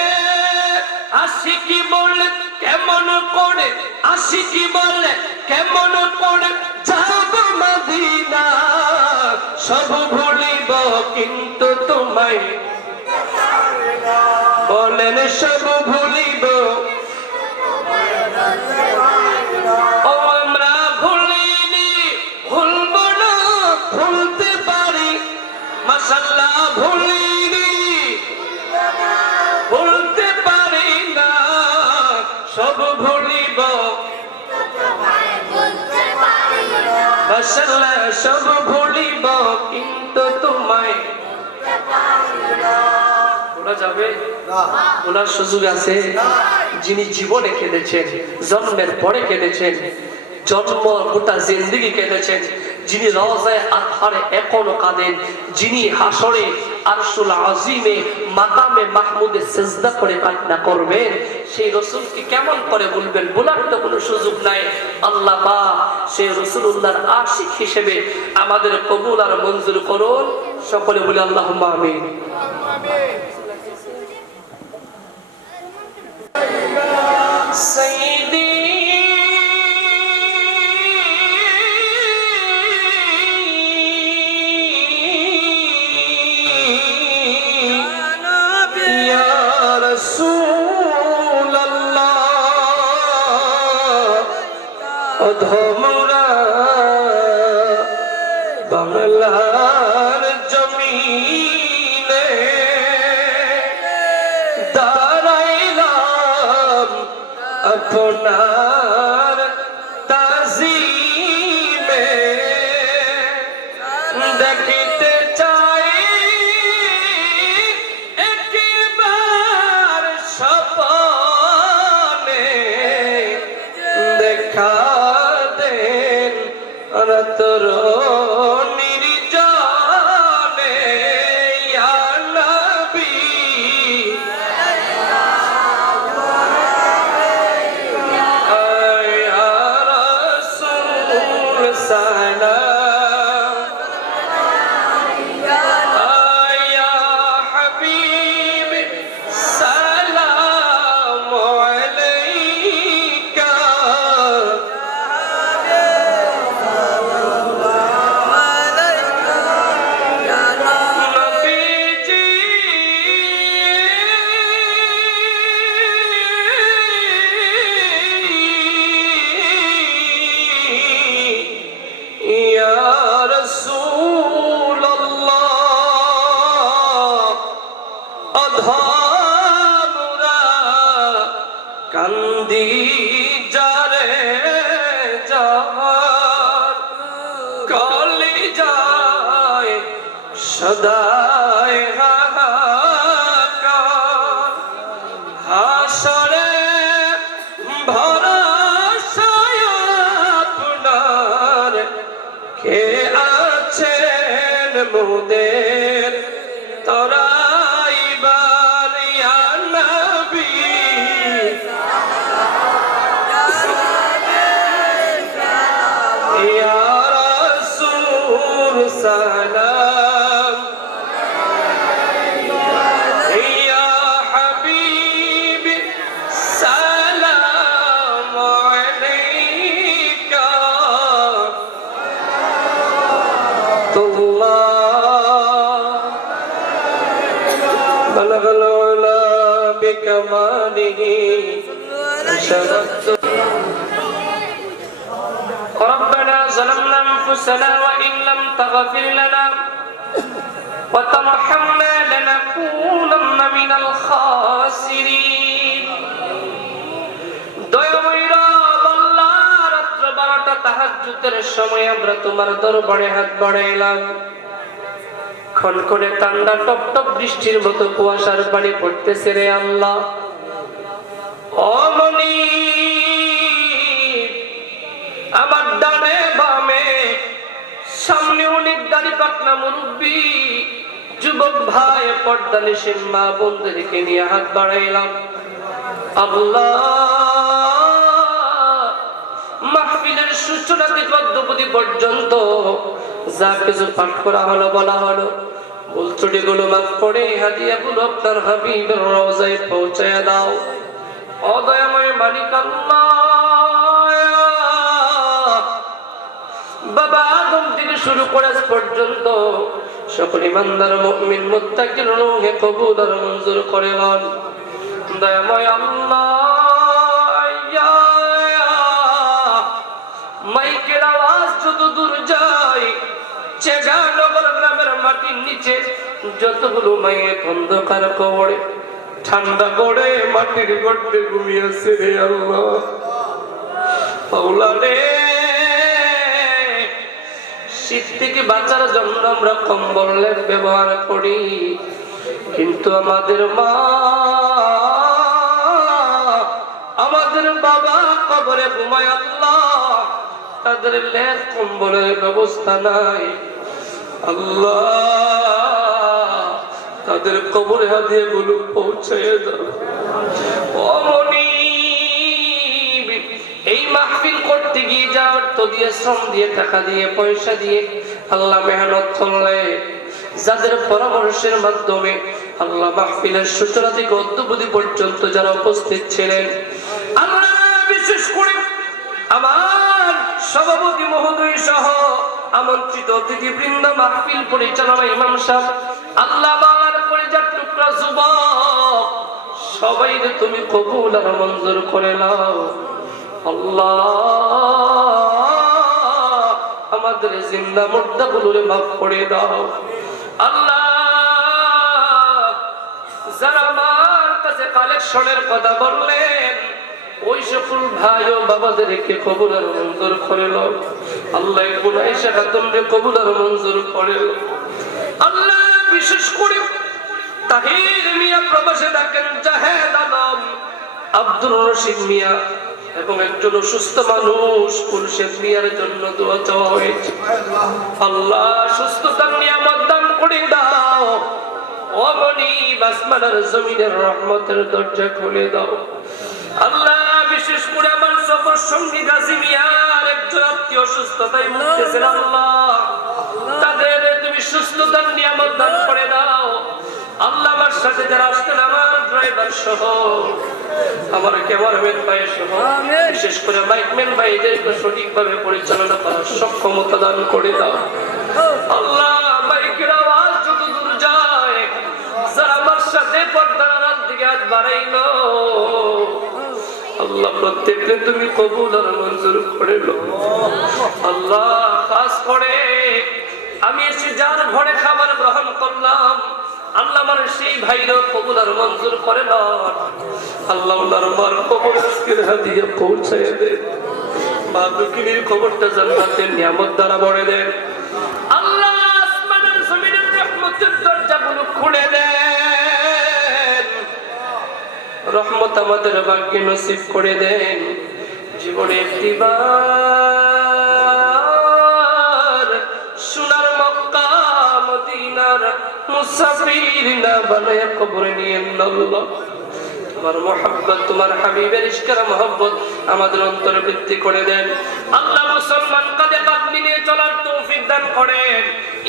আশিকি বলে কেমন করে, আশিকি বলে কেমন করে যাব মদিনা, সব ভুলিব কিন্তু তোমায়, বলেন সব ভুলিব। ও আমরা ভুলিনি, ভুলব না, ভুলতে পারি, মাশাআল্লাহ ভুলিনি, ভুলতে পারি না, সব ভুলিব, মাশাআল্লাহ সব ভুলিব কিন্তু তোমায় ভোলা যাবে না, ভোলার সুযোগ আছে? যিনি জীবনে কেঁদেছেন, জন্মের পরে কেঁদেছেন, জন্ম গোটা জিন্দেগি কেঁদেছেন, যিনি রওজায়ে আতহারে এখনো কাঁদেন, যিনি হাসরে আরশুল আজিমে মাকামে মাহমুদে সিজদা করে কান্না করবেন, সেই রাসূলকে কেমন করে বলবেন? বলার তো কোনো সুযোগ নাই। আল্লাহ পাক সেই রাসূলুল্লাহর আশিক হিসেবে আমাদের কবুল আর মঞ্জুর করুন। সকলে বলি আল্লাহুম্মা আমিন। সাইয়্যিদি অধমরা বাংলার জমিনে দাঁড়াইলাম আপনার তাজিমে, দেখিতে চাই একবার স্বপ্নে, দেখা তোর নির্জনে ইয়া নবী, ইয়া রাসূল সালাম, ইয়া হাবিব সালাম আলাইকা। কান্দি যারে যাহার কলি যায় সদায় হাহাকার, হাসরে ভরসায় আপনার কে আছেন মোদের তরাইবার ইয়া নবী, ইয়া রাসূল সালাম, ইয়া হাবিব সালাম আলাইকা। বলগল উলা বিকমালিহি শরফত। ربنا ظلمنا أنفسنا وإن لم تغفر لنا وترحمنا لنكونن من الخاسرين। দয়াময় রব আল্লাহ, রাত্র 12টা তাহাজ্জুদের সময় আমরা তোমার দরবারে হাত বাড়াইলাম। খনখনে ঠান্ডা টপ টপ বৃষ্টির মতো কুয়াশার পানি পড়তেছে রে আল্লাহ। অমনি দাড়ি পাকনা মুরব্বী যুবক ভাই পর্দা নিশিন মা বোনদেরকে নিয়ে হাত বাড়াইলাম। আল্লাহ মাহফিলের সূচনা থেকে অদ্যবধি পর্যন্ত যা কিছু পাঠ করা হলো বলা হলো ভুল ত্রুটিগুলো মাফ করে হাদিয়াগুলো আপনার হাবিবের রওজায় পৌঁছায় দাও। অদয়াময় মালিক আল্লাহ, বাবা আদম থেকে শুরু করে আজ পর্যন্ত সকল ইমানদার মুমিন মুত্তাকির রূহে কবুল আর মঞ্জুর করে লন। দয়াময় আল্লাহ, মাইকের আওয়াজ যত দূর যায় চেগানগর গ্রামের মাটির নিচে যতগুলো মায়ের অন্ধকার কবরে ঠান্ডা করে মাটির গর্তে ঘুমিয়েছে রে আল্লাহ, আল্লাহ শীত থেকে বাঁচার জন্য আমরা কম্বলের ব্যবহার করি, কিন্তু আমাদের মা আমাদের বাবা কবরে ঘুমায় আল্লাহ, তাদের লেজ কম্বলের ব্যবস্থা নাই আল্লাহ, তাদের কবরে হাদিয়া গুলো পৌঁছায় দাও। এই মাহফিল করতে গিয়ে যা অর্থ দিয়ে শ্রম দিয়ে টাকা দিয়ে পয়সা দিয়ে আল্লাহ মেহনত করলে যাদের পরামর্শের মাধ্যমে আল্লাহ মাহফিলের সূচনা থেকে অদ্যবধি পর্যন্ত যারা উপস্থিত ছিলেন আল্লাহ, বিশেষ করে আমার সভাপতি মহোদয় সহ আমন্ত্রিত অতিথিবৃন্দ, মাহফিল পরিচালনা ইমাম সাহেব, আল্লাহ বাবার পরিজাত টুকরা যুবক সবাই তুমি কবুল আর মঞ্জুর করে নাও আল্লাহ। আমাদের জিন্দা মুর্দা গুলোরে মাফ করে দাও আল্লাহ। যারা আমার কাছে কালেকশনের কথা বললেন ওই সকল ভাই ও বাবাদেরকে কবুল আর মঞ্জুর করে নাও আল্লাহ। গুনাহ শাহাদাতকে কবুল আর মঞ্জুর করে নাও আল্লাহ। বিশেষ করে তাহির মিয়া প্রবাসে থাকেন, জাহেদ আলম, আব্দুর রশিদ মিয়া এবং একজন অসুস্থ মানুষ খুরশেদ মিয়ার জন্য দোয়া চাওয়া হয়েছে আল্লাহ। সুস্থতার নিয়ামত দান করে দাও ও মনিব, আসমানের জমিনের রহমতের দরজা খুলে দাও আল্লাহ। বিশেষ করে আমার সফর সঙ্গী গাজী মিয়ার একজন আত্মীয় অসুস্থতায় ভুগতেছেন আল্লাহ, তাদের তুমি সুস্থতার নিয়ামত দান করে দাও আল্লাহ। আমার সাথে যারা আসতেন আমার ড্রাইভার সহ আমার ক্যামেরাম্যান ভাই সহ বিশেষ করে মাইকম্যান ভাইদেরকে সঠিকভাবে পরিচালনা করার সক্ষমতা দান করে দাও আল্লাহ। মাইকের আওয়াজ যত দূর যায় যারা আমার সাথে পর্দার দিকে হাত বাড়াইলো আল্লাহ, প্রত্যেককে তুমি কবুল আর মঞ্জুর করে নাও আল্লাহ। খাস করে আমি এসে যার ঘরে খাবার গ্রহণ করলাম আল্লাহ, আমার সেই ভাইরও কবুল আর মঞ্জুর করে নাও আল্লাহ। ওনার মার কবর আজকের হাদিয়া পৌঁছায় দেন, মা দুঃখিনীর কবরটা জান্নাতের নিয়ামত দ্বারা ভরে দেন আল্লাহ। আসমানের জমিনের রহমতের দরজাগুলো খুলে দেন, রহমত আমাদের ভাগ্যে নসিব করে দেন। জীবনে একটিবার সোনার মক্কা মদিনার মুসাফির না বানায়া কবরে নিয়ে আল্লাহ। তোমার মহব্বত, তোমার হাবিবের ইশকের মহব্বত আমাদের অন্তরে বৃদ্ধি করে দেন আল্লাহ। মুসলমান কাঁধে কাঁধ মিলিয়ে চলার তৌফিক দান করেন,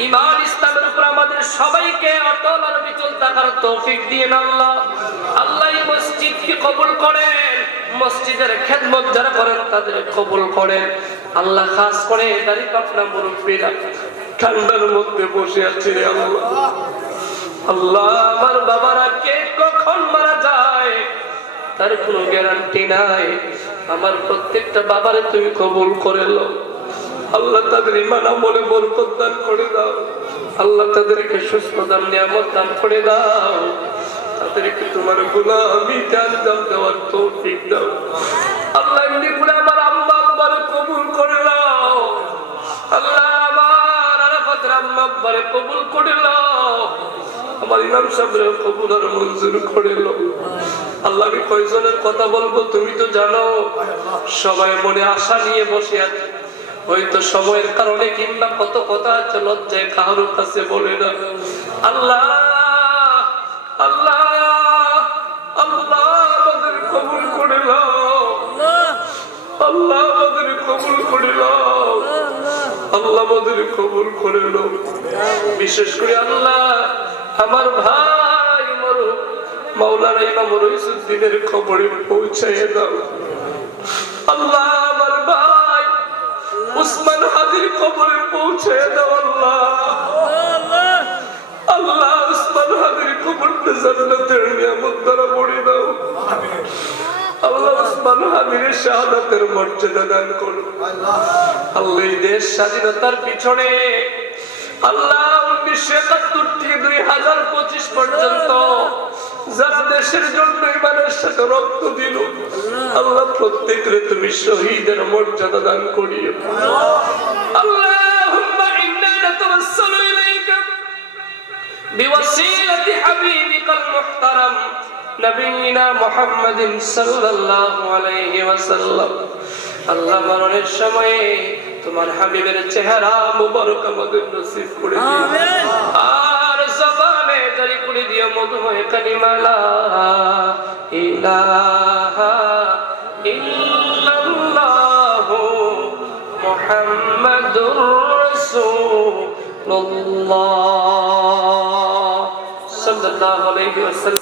ঈমান ইসলামের উপর আমাদের সবাইকে অটল আর বিচল থাকার তৌফিক দিয়েন আল্লাহ। আল্লাহ এই মসজিদকে কবুল করেন, মসজিদের খেদমত যারা করেন তাদের কবুল করেন আল্লাহ। খাস করে দাড়ি পাকনা মুরব্বীরা ঠান্ডার মধ্যে বসে আছে আল্লাহ। আল্লাহ, আমার বাবারা কে কখন মারা যায় তার কোনো গ্যারান্টি নাই, আমার প্রত্যেকটা বাবারে তুমি কবুল করে নাও আল্লাহ। তাদের ঈমান আমলে বরকত দান করে দাও আল্লাহ, তাদেরকে সুস্থতার নিয়ামত দান করে দাও, তাদেরকে তোমার গোলামিতে আঞ্জাম দেওয়ার তৌফিক দাও আল্লাহ। এমনি করে আমার আম্মা আব্বারে কবুল করে নাও আল্লাহ, আমার আরাফাতের আম্মা আব্বারে কবুল করে নাও, আমার ইমাম সাহেবের কবুল আর মঞ্জুর করে নাও আল্লাহ। আমি কয়জনের কথা বলবো তুমি তো জানো, সবাই মনে আশা নিয়ে বসে আছে, হয়তো সময়ের কারণে কিংবা কত কথা আছে লজ্জায় কারোর কাছে বলে না। আল্লাহ আল্লাহ আল্লাহ আমাদের কবুল করে নাও, আল্লাহ আমাদের কবুল করে নাও, আল্লাহ আমাদের কবুল করে নাও। বিশেষ করে আল্লাহ আমার ভাই মরহুম মাওলানা ইমাম রইসুদ্দিনের কবরে পৌঁছায় দাও। আল্লাহ আমার ভাই উসমান হাদির কবরে পৌঁছায় দাও। আল্লাহ আল্লাহ উসমান হাদির কবরটা জান্নাতের নিয়ামত দ্বারা ভরে দাও। আল্লাহ উসমান হাদির শাহাদাতের মর্যাদা দান করো। আল্লাহ এই দেশ স্বাধীনতার পিছনে আল্লাহ 1971 থেকে 2025 পর্যন্ত যারা দেশের জন্য ইমানের সাথে রক্ত দিল, আল্লাহ প্রত্যেকের তুমি শহীদের মর্যাদা দান করিও। আল্লাহুম্মা ইন্না নাতাওয়াসসালু ইলাইকা বিওয়াসিলাতি হাবিবিকাল মুহতারাম নবিয়িনা মুহাম্মাদিন সাল্লাল্লাহু আলাইহি ওয়াসাল্লাম। আল্লাহ মরণের সময়ে তোমার হাবিবের চেহারা মুবারক আমাদের নসিব করে দিও। আমিন। আর জবানে জারি করে দিও মধুময় কালিমা লা ইলাহা ইল্লাল্লাহু মুহাম্মাদুর রাসূলুল্লাহ সাল্লাল্লাহু আলাইহি ওয়াসাল্লাম।